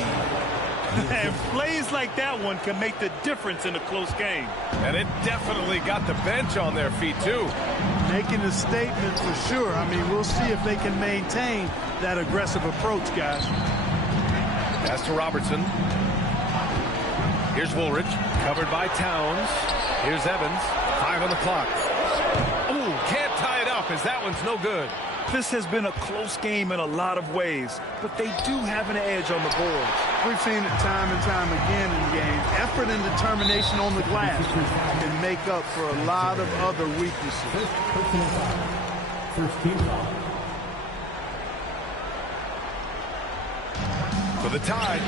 And plays like that one can make the difference in a close game. And it definitely got the bench on their feet, too. Making a statement for sure. I mean, we'll see if they can maintain that aggressive approach, guys. Pass to Robertson. Here's Woolridge, covered by Towns. Here's Evans, 5 on the clock. Ooh, can't tie it up as that one's no good. This has been a close game in a lot of ways, but they do have an edge on the boards. We've seen it time and time again in games. Effort and determination on the glass can make up for a lot of other weaknesses. First team foul. For the Tide,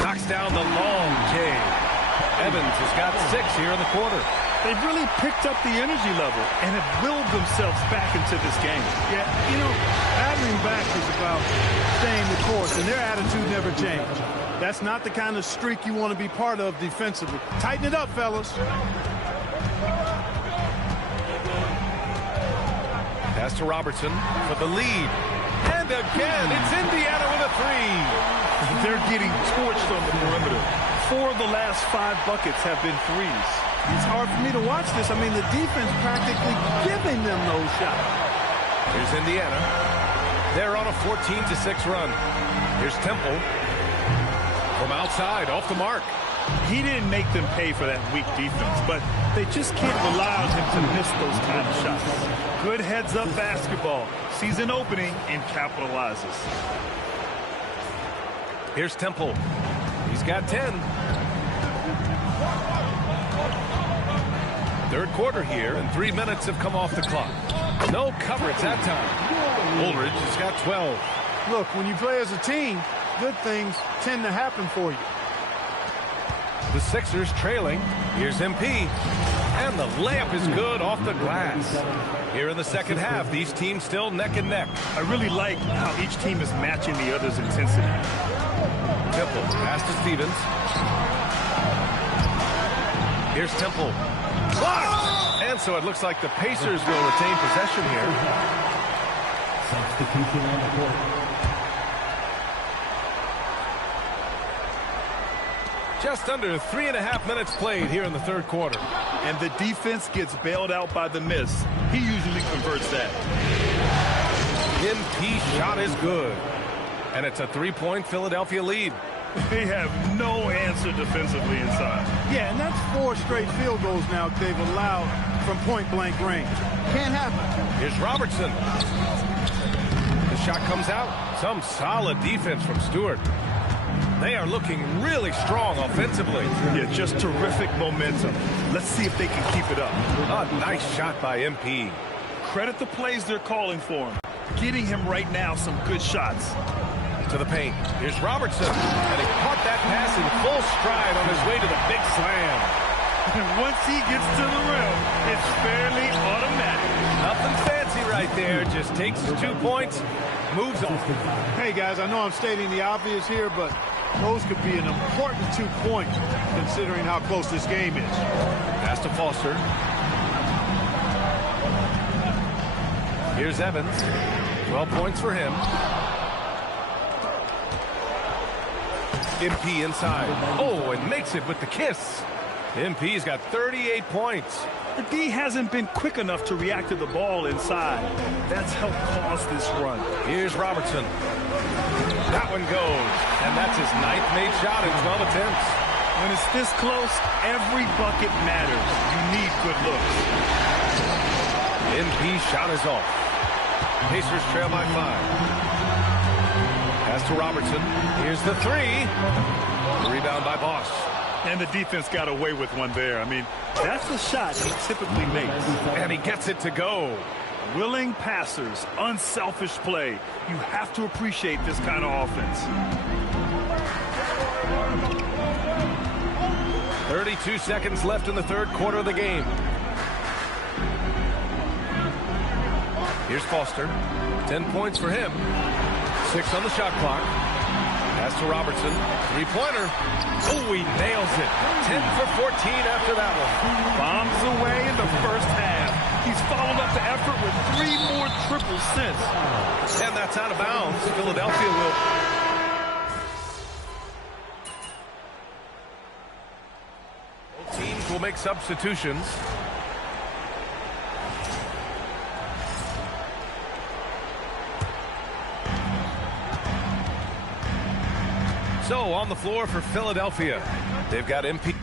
knocks down the long J. Evans has got 6 here in the quarter. They've really picked up the energy level and have willed themselves back into this game. Yeah, you know, battling back is about staying the course, and their attitude never changed. That's not the kind of streak you want to be part of defensively. Tighten it up, fellas. Pass to Robertson for the lead. And again, it's Indiana with a 3. They're getting torched on the perimeter. 4 of the last 5 buckets have been threes. It's hard for me to watch this. I mean, the defense practically giving them those shots. Here's Indiana. They're on a 14-6 run. Here's Temple. From outside, off the mark. He didn't make them pay for that weak defense, but they just can't rely on him to miss those kind of shots. Good heads-up basketball. Sees an opening and capitalizes. Here's Temple. He's got 10. Third quarter here, and 3 minutes have come off the clock. No coverage that time. Woolridge has got 12. Look, when you play as a team, good things tend to happen for you. The Sixers trailing. Here's MP. And the layup is good off the glass. Here in the second half, these teams still neck and neck. I really like how each team is matching the other's intensity. Temple, pass to Stevens. Here's Temple. Blocked! And so it looks like the Pacers will retain possession here. Substitution on the court. Just under 3.5 minutes played here in the third quarter. And the defense gets bailed out by the miss. He usually converts that. MP shot is good. And it's a 3-point Philadelphia lead. They have no answer defensively inside. Yeah, and that's 4 straight field goals now they've allowed from point-blank range. Can't happen. Here's Robertson. The shot comes out. Some solid defense from Stewart. They are looking really strong offensively. Yeah, just terrific momentum. Let's see if they can keep it up. A nice shot by MP. Credit the plays they're calling for him. Getting him right now some good shots. To the paint. Here's Robertson. And he caught that pass in full stride on his way to the big slam. And once he gets to the rim, it's fairly automatic. Nothing fancy right there. Just takes his 2 points, moves on. Hey, guys, I know I'm stating the obvious here, but those could be an important 2 points considering how close this game is. Pass to Foster. Here's Evans. 12 points for him. MP inside. Oh, and makes it with the kiss. MP's got 38 points. The D hasn't been quick enough to react to the ball inside. That's helped cause this run. Here's Robertson. That one goes. And that's his 9th made shot in 12 attempts. When it's this close, every bucket matters. You need good looks. MP shot is off. Pacers trail by 5. Pass to Robertson. Here's the 3. Rebound by Bosch. And the defense got away with one there. I mean, that's a shot he typically makes. And he gets it to go. Willing passers, unselfish play. You have to appreciate this kind of offense. 32 seconds left in the third quarter of the game. Here's Foster. 10 points for him. 6 on the shot clock. Pass to Robertson. 3-pointer. Oh, he nails it. 10 for 14 after that one. Bombs away in the first half. He's followed up the effort with 3 more triples since. And that's out of bounds. Philadelphia will... Both teams will make substitutions. So on the floor for Philadelphia, they've got MP.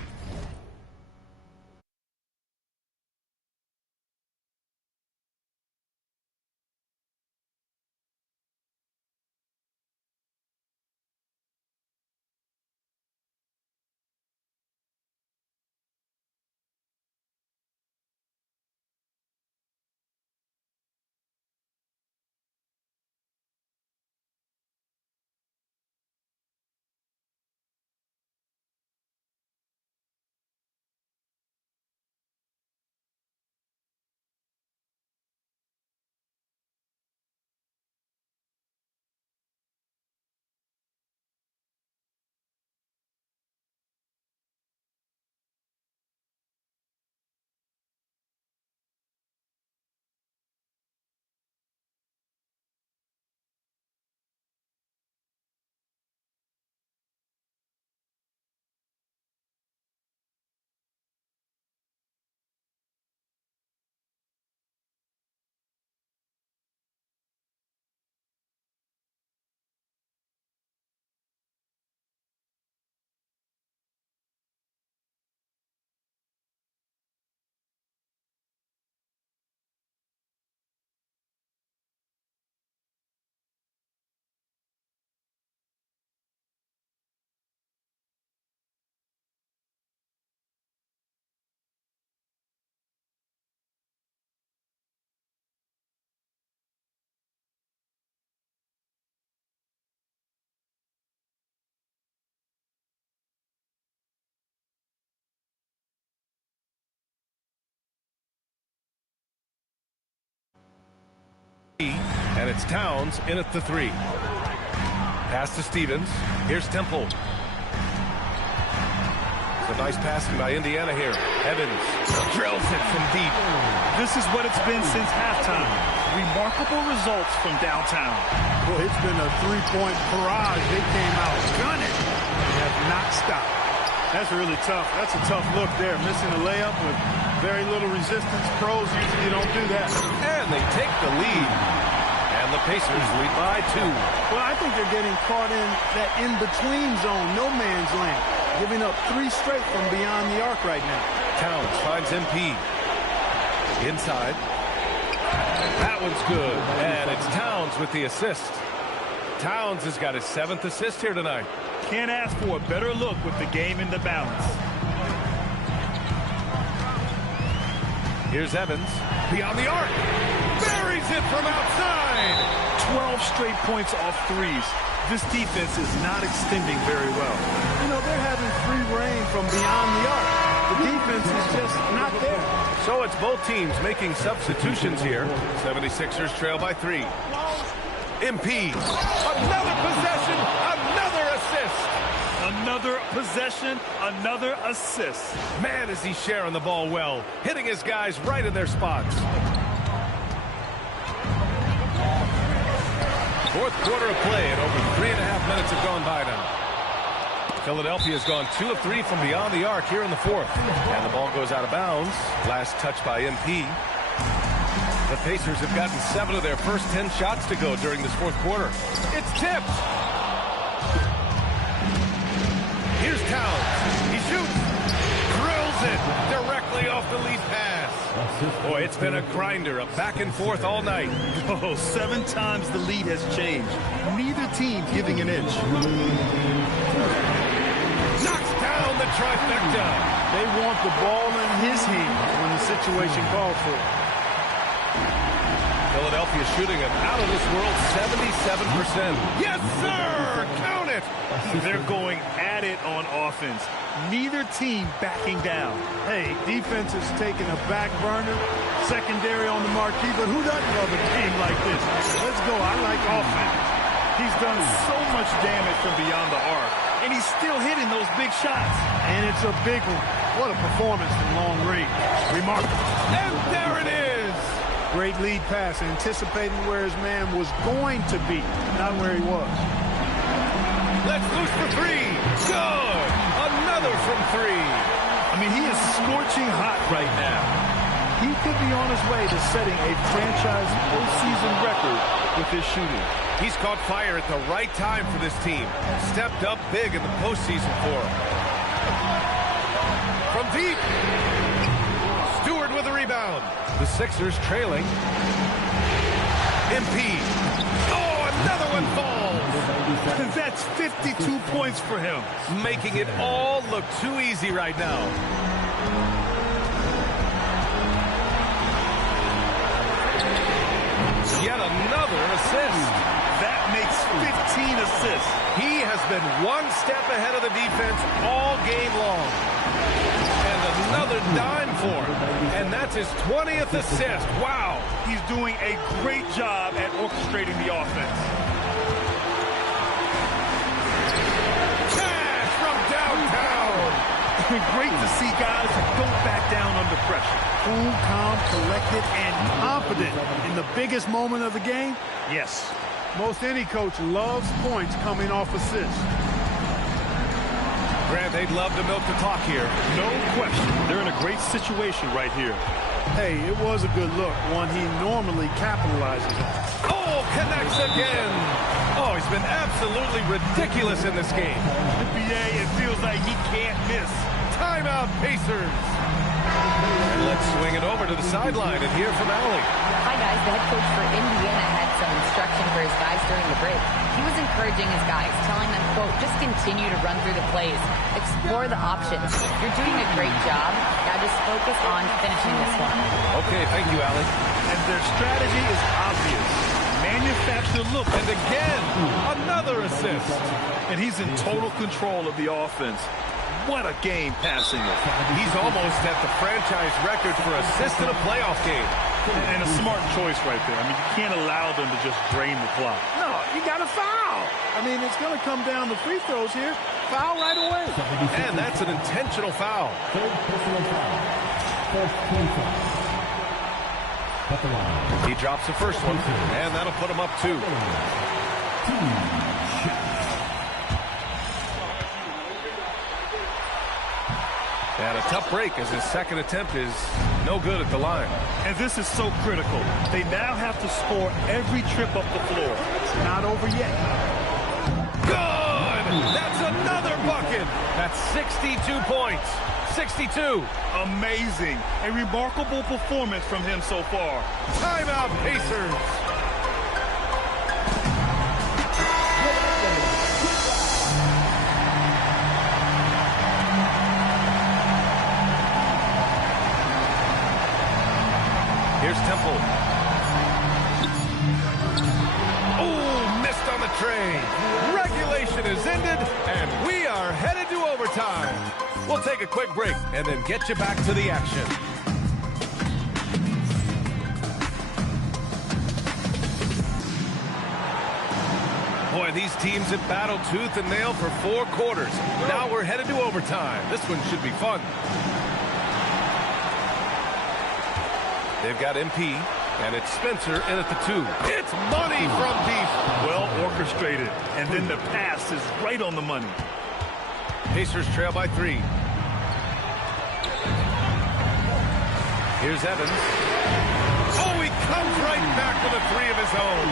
And it's Towns in at the 3. Pass to Stevens. Here's Temple. It's a nice passing by Indiana here. Evans drills it from deep. This is what it's been since halftime. Remarkable results from downtown. Well, it's been a three-point barrage. They came out gunning. They have not stopped. That's really tough. That's a tough look there. Missing a layup with very little resistance. Pros usually don't do that. And they take the lead. And the Pacers lead by 2. Well, I think they're getting caught in that in-between zone, no man's land. Giving up 3 straight from beyond the arc right now. Towns finds MP. Inside. That one's good. And it's Towns with the assist. Towns has got his 7th assist here tonight. Can't ask for a better look with the game in the balance. Here's Evans. Beyond the arc. Buries it from outside. 12 straight points off threes. This defense is not extending very well. You know, they're having free reign from beyond the arc. The defense is just not there. So it's both teams making substitutions here. 76ers trail by 3. MP. Another possession. Another assist. Another possession, another assist. Man, is he sharing the ball well. Hitting his guys right in their spots. Fourth quarter of play, and over 3.5 minutes have gone by now. Philadelphia's gone 2 of 3 from beyond the arc here in the 4th. And the ball goes out of bounds. Last touch by MP. The Pacers have gotten 7 of their first 10 shots to go during this 4th quarter. It's tipped. Here's Towns. He shoots. Drills it directly off the lead pass. Boy, it's been a grinder, a back and forth all night. Oh, 7 times the lead has changed. Neither team giving an inch. Knocks down the trifecta. They want the ball in his hand when the situation calls for it. Philadelphia shooting an out-of-this-world 77%. Yes, sir! Count it! They're going at it on offense. Neither team backing down. Hey, defense is taking a back burner, secondary on the marquee, but who doesn't love a game like this? Let's go. I like offense. He's done so much damage from beyond the arc, and he's still hitting those big shots. And it's a big one. What a performance from long range. Remarkable. And there it is! Great lead pass, anticipating where his man was going to be, not where he was. Let's loose for 3. Good! Another from 3. I mean, he is scorching hot right now. He could be on his way to setting a franchise postseason record with his shooting. He's caught fire at the right time for this team. Stepped up big in the postseason for him. From deep. Stewart with the rebound. The Sixers trailing. MP. Oh, another one falls. That's 52 points for him. Making it all look too easy right now. Yet another assist. That makes 15 assists. He has been one step ahead of the defense all game long. And another dime for him. And that's his 20th assist. Wow. He's doing a great job at orchestrating the offense. Cash from downtown. Great to see guys who don't back down under pressure. Cool, calm, collected, and confident in the biggest moment of the game? Yes. Most any coach loves points coming off assists. Grant, they'd love to milk the clock here. No question. They're in a great situation right here. Hey, it was a good look, one he normally capitalizes on. Oh, connects again. Oh, he's been absolutely ridiculous in this game. NBA, it feels like he can't miss. Timeout, Pacers. And let's swing it over to the sideline and hear from Allie. Hi, guys. The head coach for Indiana had some instruction for his guys during the break. He was encouraging his guys, telling them, quote, just continue to run through the plays. Explore the options. You're doing a great job. Now just focus on finishing this one. Okay, thank you, Allie. And their strategy is obvious. Manufacture look. And again, another assist. And he's in total control of the offense. what a game passing it. He's almost at the franchise record for assists in a playoff game. And a smart choice right there. I mean, you can't allow them to just drain the clock. No, you got to foul. I mean, it's going to come down to free throws here. Foul right away. And that's an intentional foul. Third personal foul. First team foul. At the line. He drops the first one, and that'll put him up 2. And a tough break as his second attempt is no good at the line. And this is so critical. They now have to score every trip up the floor. It's not over yet. Good! That's another bucket! That's 62 points. 62. Amazing. A remarkable performance from him so far. Timeout, Pacers. Here's Temple. Oh, missed on the tray. Regulation is ended, and we are headed to overtime. We'll take a quick break and then get you back to the action. Boy, these teams have battled tooth and nail for 4 quarters. Now we're headed to overtime. This one should be fun. They've got MP, and it's Spencer in at the 2. It's money from deep. Well orchestrated, and then the pass is right on the money. Pacers trail by 3. Here's Evans. Oh, he comes right back with a 3 of his own.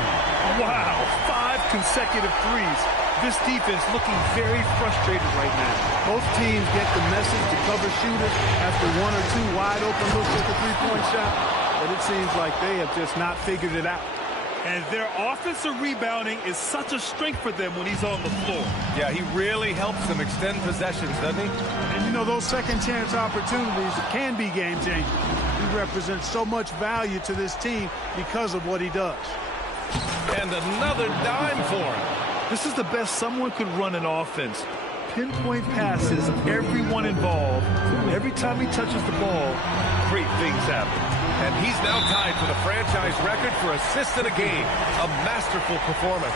Wow, 5 consecutive threes. This defense looking very frustrated right now. Both teams get the message to cover shooters after 1 or 2 wide open looks at the three-point shot, but it seems like they have just not figured it out. And their offensive rebounding is such a strength for them when he's on the floor. Yeah, he really helps them extend possessions, doesn't he? And you know, those second chance opportunities can be game-changing. He represents so much value to this team because of what he does. And another dime for him. This is the best someone could run an offense. Pinpoint passes, everyone involved. Every time he touches the ball, great things happen. And he's now tied for the franchise record for assists in a game. A masterful performance.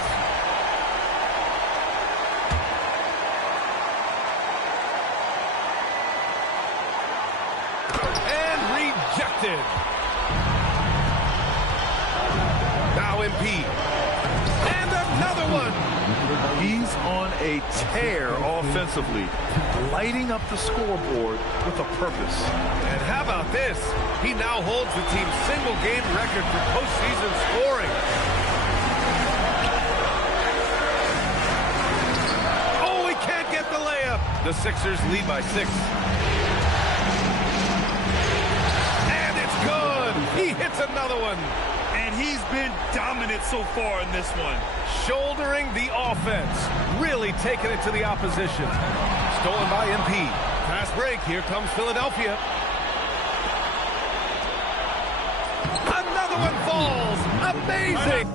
And rejected. Now MP. And another one. He's on a tear offensively, lighting up the scoreboard with a purpose. And how about this? He now holds the team's single-game record for postseason scoring. Oh, he can't get the layup. The Sixers lead by 6. And it's good. He hits another one. And he's been dominant so far in this one. Shouldering the offense. Really taking it to the opposition. Stolen by MP. Fast break. Here comes Philadelphia. Another one falls. Amazing.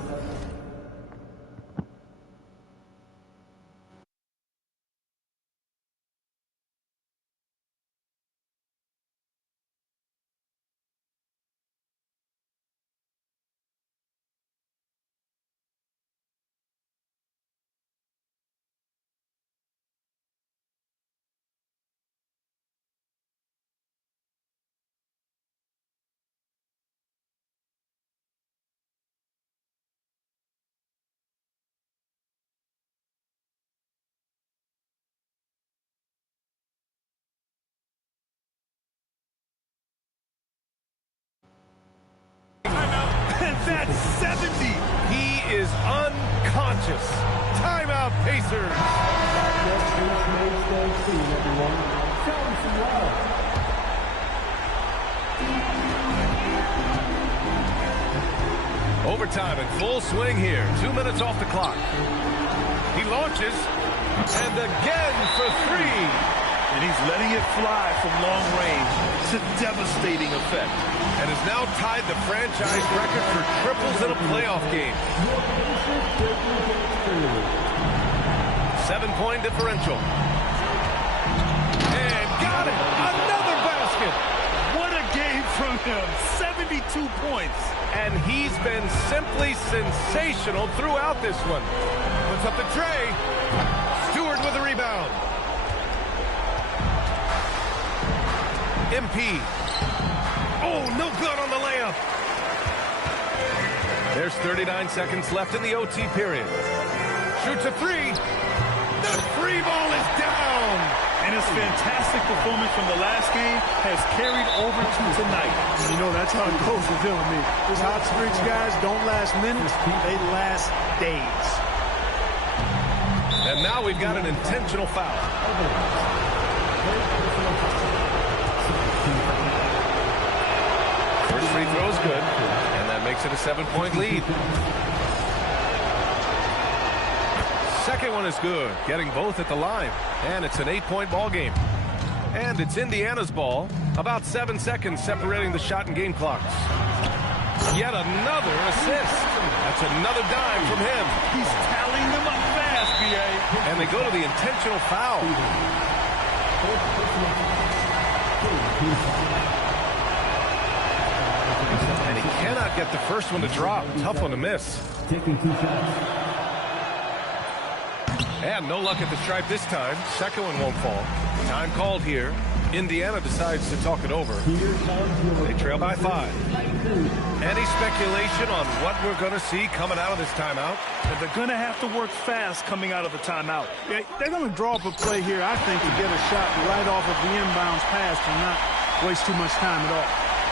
And that's 70. He is unconscious. Timeout, Pacers. Overtime in full swing here. 2 minutes off the clock. He launches. And again for 3. And he's letting it fly from long range. It's a devastating effect. And has now tied the franchise record for triples in a playoff game. 7-point differential. got it. Another basket. What a game from him. 72 points. And he's been simply sensational throughout this one. Puts up the tray. Stewart with a rebound. MP. Oh, no good on the layup. There's 39 seconds left in the OT period. Shoots a three. The free ball is down. And his fantastic performance from the last game has carried over to tonight. You know, that's how it goes with him and me. These hot streaks, guys, don't last minutes. They last days. And now we've got an intentional foul. First free throw is good, and that makes it a 7-point lead. Second one is good, getting both at the line, and it's an 8-point ball game. And it's Indiana's ball, about 7 seconds separating the shot and game clocks. Yet another assist. That's another dime from him. He's tallying them up fast, B.A. And they go to the intentional foul. And he cannot get the first one to drop. Tough one to miss. Taking 2 shots. And no luck at the stripe this time. Second one won't fall. Time called here. Indiana decides to talk it over. They trail by 5. Any speculation on what we're going to see coming out of this timeout? They're going to have to work fast coming out of the timeout. They're going to draw up a play here, I think, to get a shot right off of the inbounds pass and not waste too much time at all.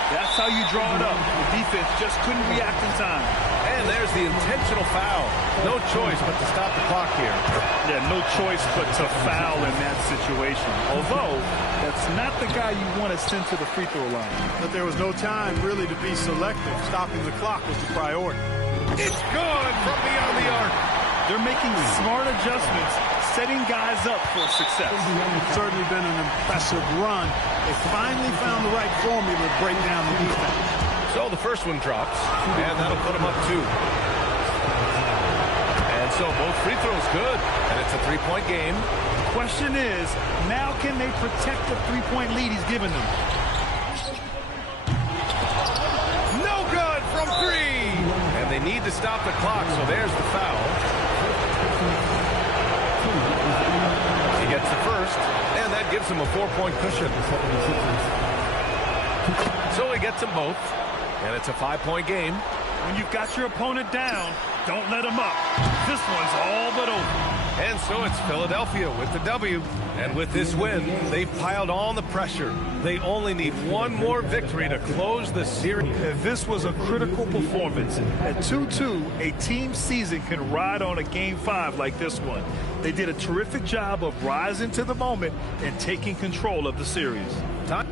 That's how you draw it up. The defense just couldn't react in time. And there's the intentional foul. No choice but to stop the clock here. Yeah, no choice but to foul in that situation. Although, that's not the guy you want to send to the free throw line. But there was no time really to be selective. Stopping the clock was the priority. It's good from beyond the arc. They're making smart adjustments, setting guys up for success. It's certainly been an impressive run. They finally found the right formula to break down the defense. So the first one drops, and that'll put them up 2. And so both free throws good, and it's a 3-point game. Question is, now can they protect the 3-point lead he's given them? No good from 3! And they need to stop the clock, so there's the foul. He gets the first, and that gives him a 4-point cushion. So he gets them both, and it's a 5-point game. When you've got your opponent down, don't let him up. This one's all but over. And so it's Philadelphia with the W. And with this win, they've piled on the pressure. They only need one more victory to close the series. This was a critical performance. At 2-2, a team season can ride on a Game 5 like this one. They did a terrific job of rising to the moment and taking control of the series. Time.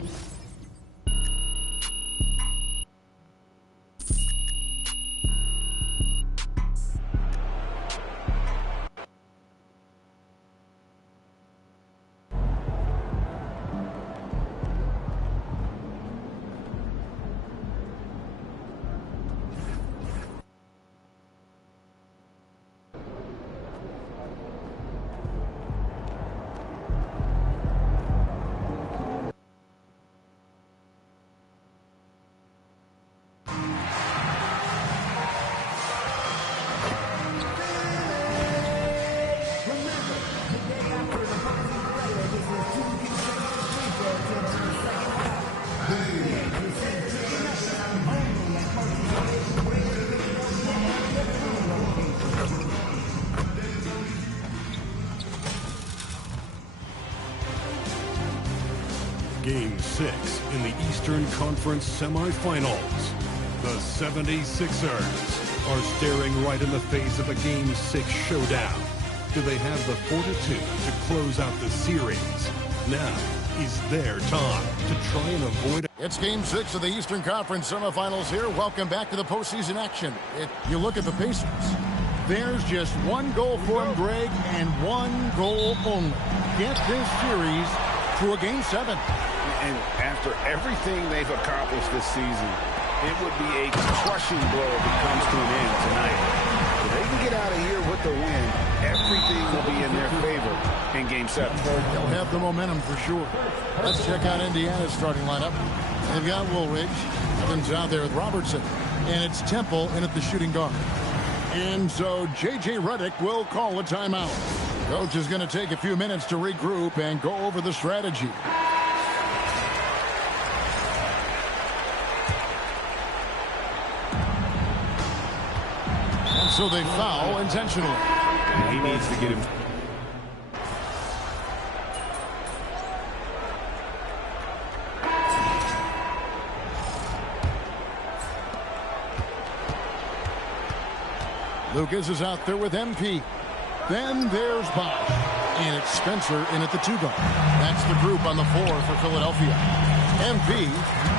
Game 6 in the Eastern Conference semifinals. The 76ers are staring right in the face of a Game 6 showdown. Do they have the fortitude to close out the series? Now is their time to try and avoid. It's Game 6 of the Eastern Conference semifinals here. Welcome back to the postseason action. You look at the Pacers. There's just one goal for them, Greg, and one goal only. Get this series to a Game 7. And after everything they've accomplished this season, it would be a crushing blow if it comes to an end tonight. If they can get out of here with the win, everything will be in their favor in Game 7. They'll have the momentum for sure. Let's check out Indiana's starting lineup. They've got Woolridge. Evans out there with Robertson. And it's Temple in at the shooting guard. And so J.J. Redick will call a timeout. Coach is going to take a few minutes to regroup and go over the strategy. And so they foul intentionally. He needs to get him. Lucas is out there with MP. Then there's Bosch. And it's Spencer in at the 2 guard. That's the group on the 4 for Philadelphia. MP,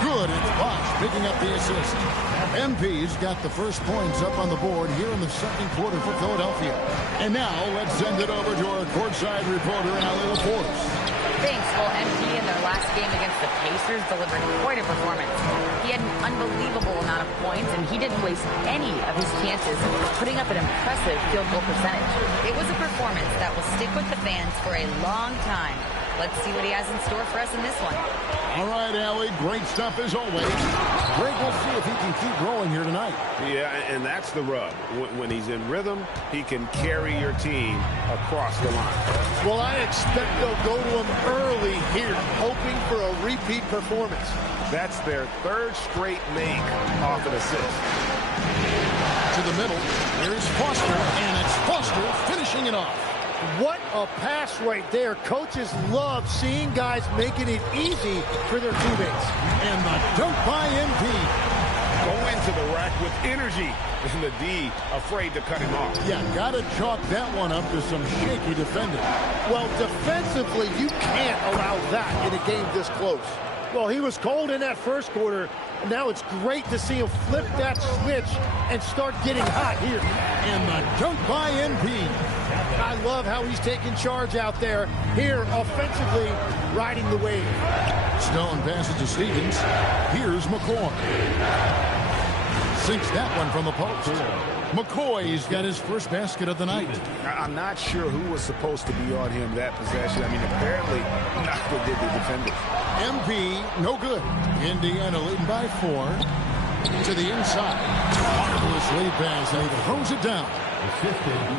good, and Bosch picking up the assist. MP's got the first points up on the board here in the second quarter for Philadelphia. And now let's send it over to our courtside reporter, Allie LaForce. Thanks. Well, MP in their last game against the Pacers delivered quite a performance. He had an unbelievable amount of points, and he didn't waste any of his chances, putting up an impressive field goal percentage. It was a performance that will stick with the fans for a long time. Let's see what he has in store for us in this one. All right, Allie, great stuff as always. Greg, we'll see if he can keep rolling here tonight. Yeah, and that's the rub. When he's in rhythm, he can carry your team across the line. Well, I expect they'll go to him early here, hoping for a repeat performance. That's their third straight make off an assist. To the middle, there's Foster, and it's Foster finishing it off. What a pass right there. Coaches love seeing guys making it easy for their teammates. And the dunk by MP. Go into the rack with energy. And the D afraid to cut him off. Yeah, got to chalk that one up to some shaky defending. Well, defensively, you can't allow that in a game this close. Well, he was cold in that first quarter. And now it's great to see him flip that switch and start getting hot here. And the dunk by MP. I love how he's taking charge out there. Here, offensively, riding the wave. Stone passes to Stevens. Here's McCoy. Sinks that one from the post. McCoy's got his first basket of the night. I'm not sure who was supposed to be on him that possession. I mean, apparently, neither did the defenders. MP, no good. Indiana leading by 4. To the inside. Marvelous lead pass, and he throws it down.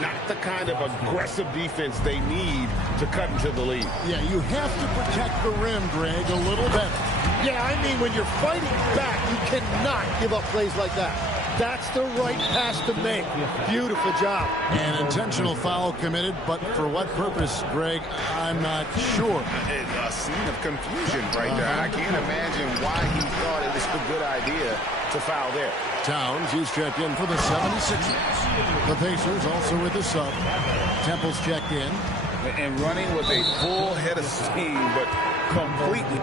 Not the kind of aggressive defense they need to cut into the lead. Yeah, you have to protect the rim, Greg, a little better. Yeah, I mean, when you're fighting back, you cannot give up plays like that. That's the right pass to make. Beautiful job. An intentional foul committed, but for what purpose, Greg, I'm not sure. A scene of confusion right there. I can't imagine why he thought it was a good idea to foul there. Towns, he's checked in for the 76ers. The Pacers also with the sub. Temple's checked in. And running with a full head of steam, but completely.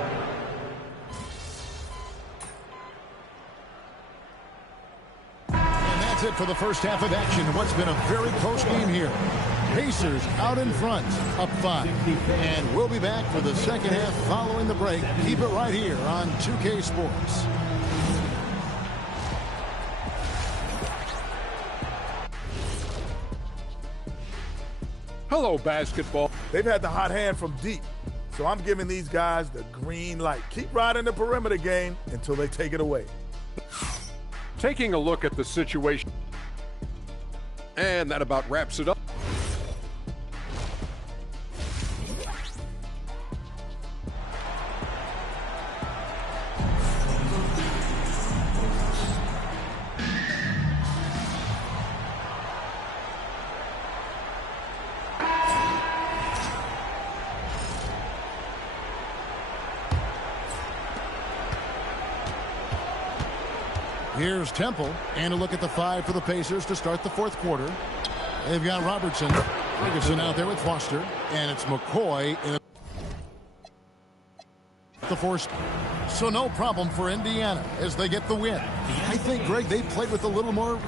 And that's it for the first half of action. What's been a very close game here. Pacers out in front, up 5. And we'll be back for the second half following the break. Keep it right here on 2K Sports. Hello, basketball. They've had the hot hand from deep, so I'm giving these guys the green light. Keep riding the perimeter game until they take it away. Taking a look at the situation. And that about wraps it up. Here's Temple, and a look at the 5 for the Pacers to start the fourth quarter. They've got Robertson, Ferguson out there with Foster, and it's McCoy in the 4 spot. So no problem for Indiana as they get the win. I think, Greg, they played with a little more,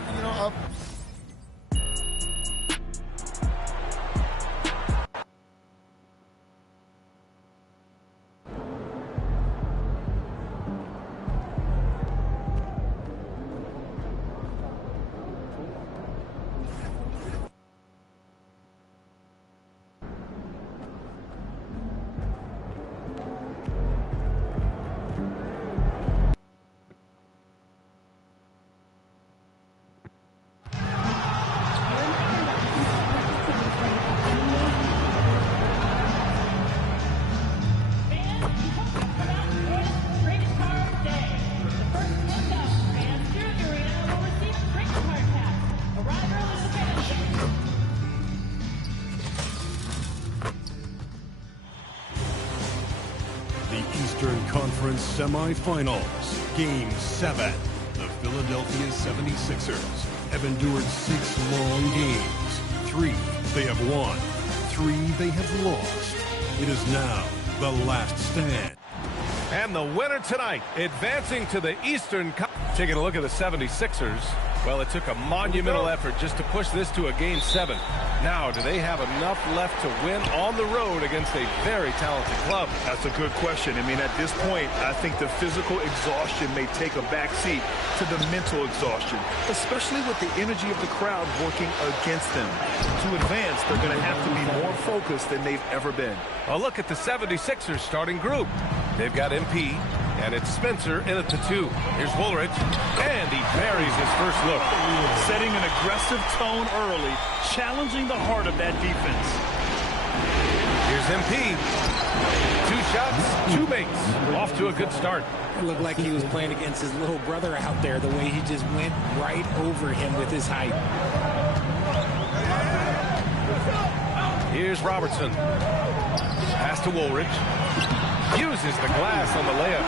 semifinals, Game 7. The Philadelphia 76ers have endured 6 long games. 3 they have won, 3 they have lost. It is now the last stand. And the winner tonight, advancing to the Eastern Conference. Taking a look at the 76ers. Well, it took a monumental effort just to push this to a Game 7. Now, do they have enough left to win on the road against a very talented club? That's a good question. I mean, at this point, I think the physical exhaustion may take a backseat to the mental exhaustion, especially with the energy of the crowd working against them. To advance, they're going to have to be more focused than they've ever been. A look at the 76ers starting group. They've got MP, and it's Spencer in at the 2. Here's Woolridge, and he buries his first look. Setting an aggressive tone early, challenging the heart of that defense. Here's MP. 2 shots, 2 makes. Off to a good start. It looked like he was playing against his little brother out there, the way he just went right over him with his height. Here's Robertson. Pass to Woolridge. Uses the glass on the layup.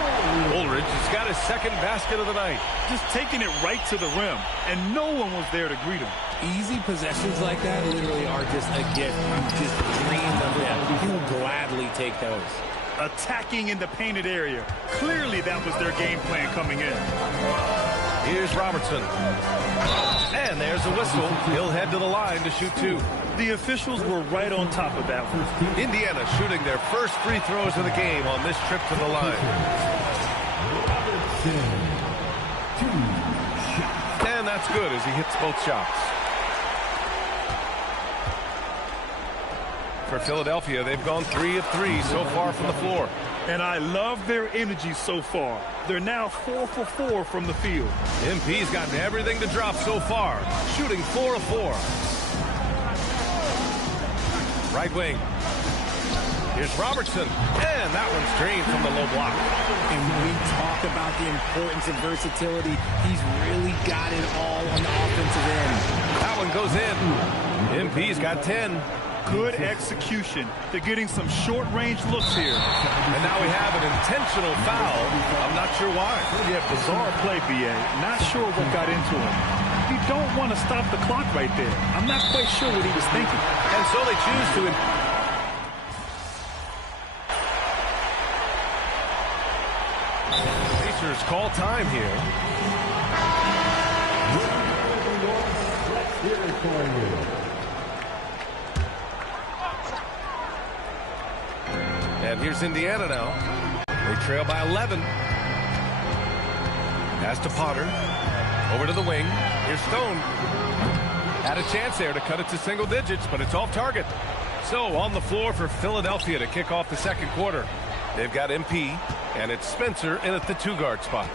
Woolridge has got his second basket of the night. Just taking it right to the rim, and no one was there to greet him. Easy possessions like that literally are just a gift. You just dream of them. He'll gladly take those. Attacking in the painted area. Clearly that was their game plan coming in. Here's Robertson. And there's a whistle. He'll head to the line to shoot 2. The officials were right on top of that one. Indiana shooting their first free throws of the game on this trip to the line. And that's good as he hits both shots. For Philadelphia, they've gone 3 of 3 so far from the floor. And I love their energy so far. They're now 4 for 4 from the field. MP's gotten everything to drop so far, shooting 4 of 4. Right wing. Here's Robertson, and that one's drained from the low block. And when we talk about the importance of versatility, he's really got it all on the offensive end. That one goes in. MP's got 10. Good execution. They're getting some short-range looks here. And now we have an intentional foul. I'm not sure why. Yeah, bizarre play, B.A. Not sure what got into him. You don't want to stop the clock right there. I'm not quite sure what he was thinking. And so they choose to... Pacers call time here. And here's Indiana now. They trail by 11. Pass to Potter. Over to the wing. Here's Stone. Had a chance there to cut it to single digits, but it's off target. So on the floor for Philadelphia to kick off the second quarter. They've got MP, and it's Spencer in at the 2-guard spot.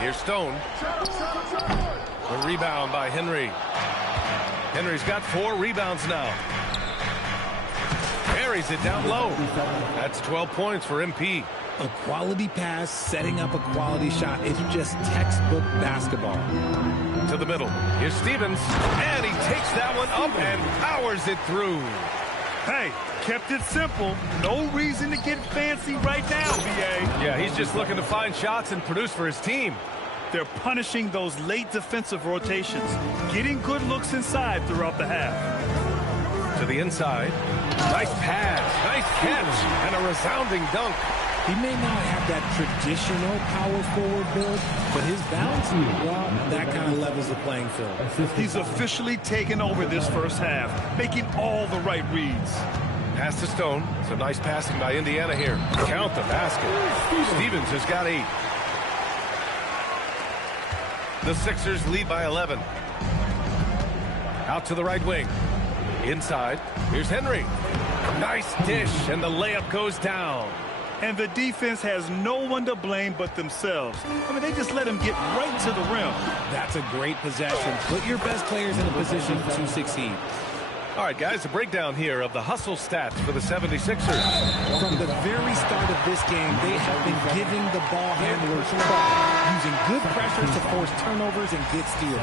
Here's Stone. The rebound by Henry. Henry's got 4 rebounds now. Carries it down low. That's 12 points for MP. A quality pass, setting up a quality shot. It's just textbook basketball. To the middle. Here's Stevens. And he takes that one up and powers it through. Hey, kept it simple. No reason to get fancy right now, B.A. Yeah, he's just looking to find shots and produce for his team. They're punishing those late defensive rotations, getting good looks inside throughout the half. To the inside. Nice pass, nice catch, and a resounding dunk. He may not have that traditional power forward build, but his bounce, well, that kind of levels the playing field. He's officially taken over this first half, making all the right reads. Pass to Stone. So nice passing by Indiana here. Count the basket. Stevens has got 8. The Sixers lead by 11. Out to the right wing. Inside. Here's Henry. Nice dish, and the layup goes down. And the defense has no one to blame but themselves. I mean, they just let him get right to the rim. That's a great possession. Put your best players in a position to succeed. All right, guys, a breakdown here of the hustle stats for the 76ers. From the very start of this game, they have been giving the ball handlers trouble, using good pressure to force turnovers and get steals.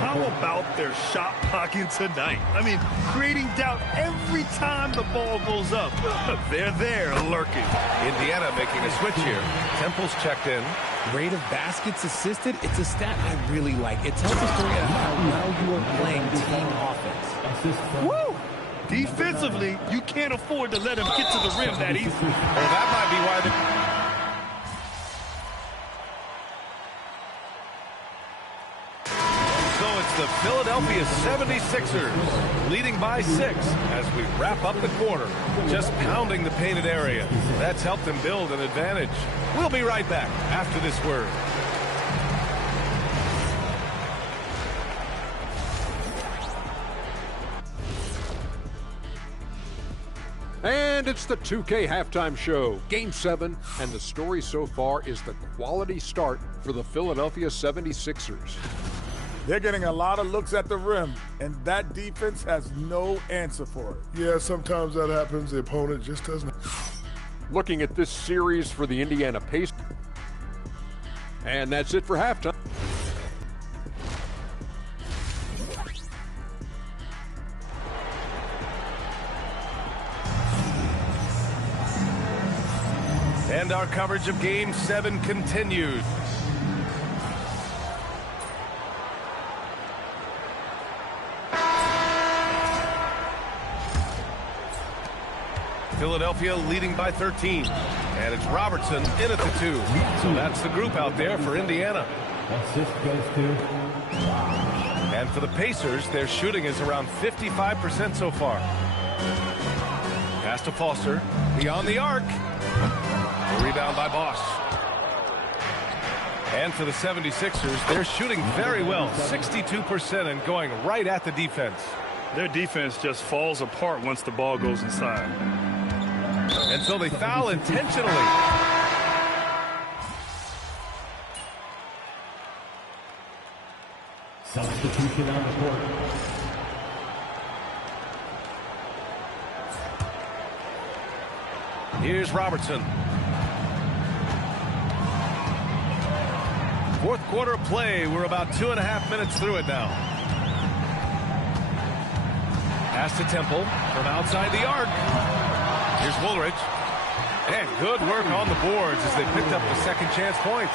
How about their shot blocking tonight? I mean, creating doubt every time the ball goes up. They're there lurking. Indiana making a switch here. Temple's checked in. Rate of baskets assisted, it's a stat I really like. It tells a story of how well you are playing team offense. Woo! Defensively, you can't afford to let him get to the rim that easy. Well, that might be why So it's the Philadelphia 76ers leading by 6 as we wrap up the quarter. Just pounding the painted area. That's helped them build an advantage. We'll be right back after this word. And it's the 2K halftime show, Game 7, and the story so far is the quality start for the Philadelphia 76ers. They're getting a lot of looks at the rim, and that defense has no answer for it. Yeah, sometimes that happens. The opponent just doesn't. Looking at this series for the Indiana Pacers. And that's it for halftime. And our coverage of Game 7 continues. Philadelphia leading by 13. And it's Robertson in at the 2. So that's the group out there for Indiana. And for the Pacers, their shooting is around 55% so far. Pass to Foster. Beyond the arc. A rebound by Bosch. And for the 76ers, they're shooting very well, 62% and going right at the defense. Their defense just falls apart once the ball goes inside. And so they foul intentionally. Substitution on the court. Here's Robertson. Fourth quarter play. We're about 2.5 minutes through it now. Pass to Temple from outside the arc. Here's Woolridge. And good work on the boards as they picked up the second chance points.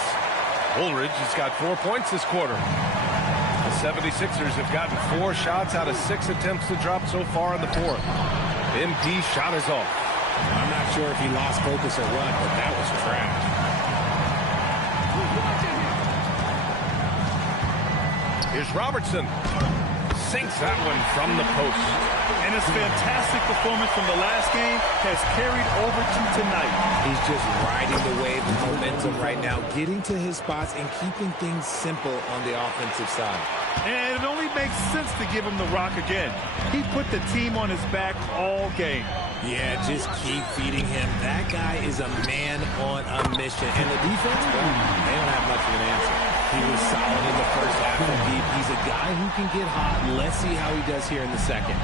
Woolridge has got 4 points this quarter. The 76ers have gotten 4 shots out of 6 attempts to drop so far in the fourth. MP shot is off. I'm not sure if he lost focus or what, but that was trash. Here's Robertson. Sinks that one from the post. And his fantastic performance from the last game has carried over to tonight. He's just riding the wave of momentum right now, getting to his spots and keeping things simple on the offensive side. And it only makes sense to give him the rock again. He put the team on his back all game. Yeah, just keep feeding him. That guy is a man on a mission. And the defense, well, they don't have much of an answer. He was solid in the first half from deep. He's a guy who can get hot. Let's see how he does here in the second.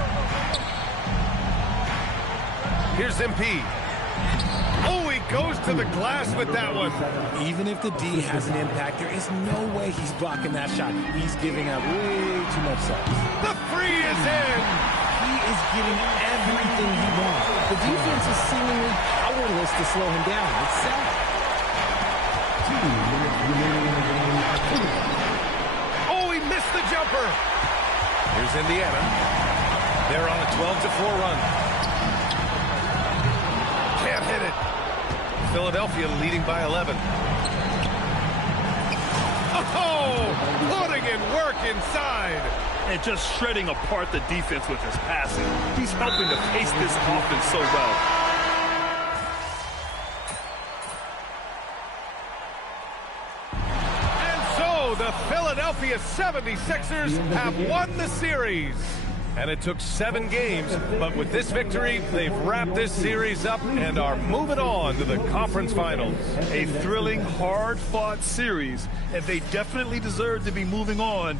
Here's MP. Oh, he goes to the glass with that one. Even if the D has an impact, there is no way he's blocking that shot. He's giving up way too much size. The three is in. He is getting everything he wants. The defense is seemingly powerless to slow him down. It's sad. 2 minutes remaining in the game. Oh, he missed the jumper. Here's Indiana. They're on a 12-4 run. Can't hit it. Philadelphia leading by 11. Oh, putting in work inside. And just shredding apart the defense with his passing. He's helping to pace this offense so well. And so the Philadelphia 76ers have won the series. And it took 7 games, but with this victory, they've wrapped this series up and are moving on to the conference finals. A thrilling, hard-fought series, and they definitely deserve to be moving on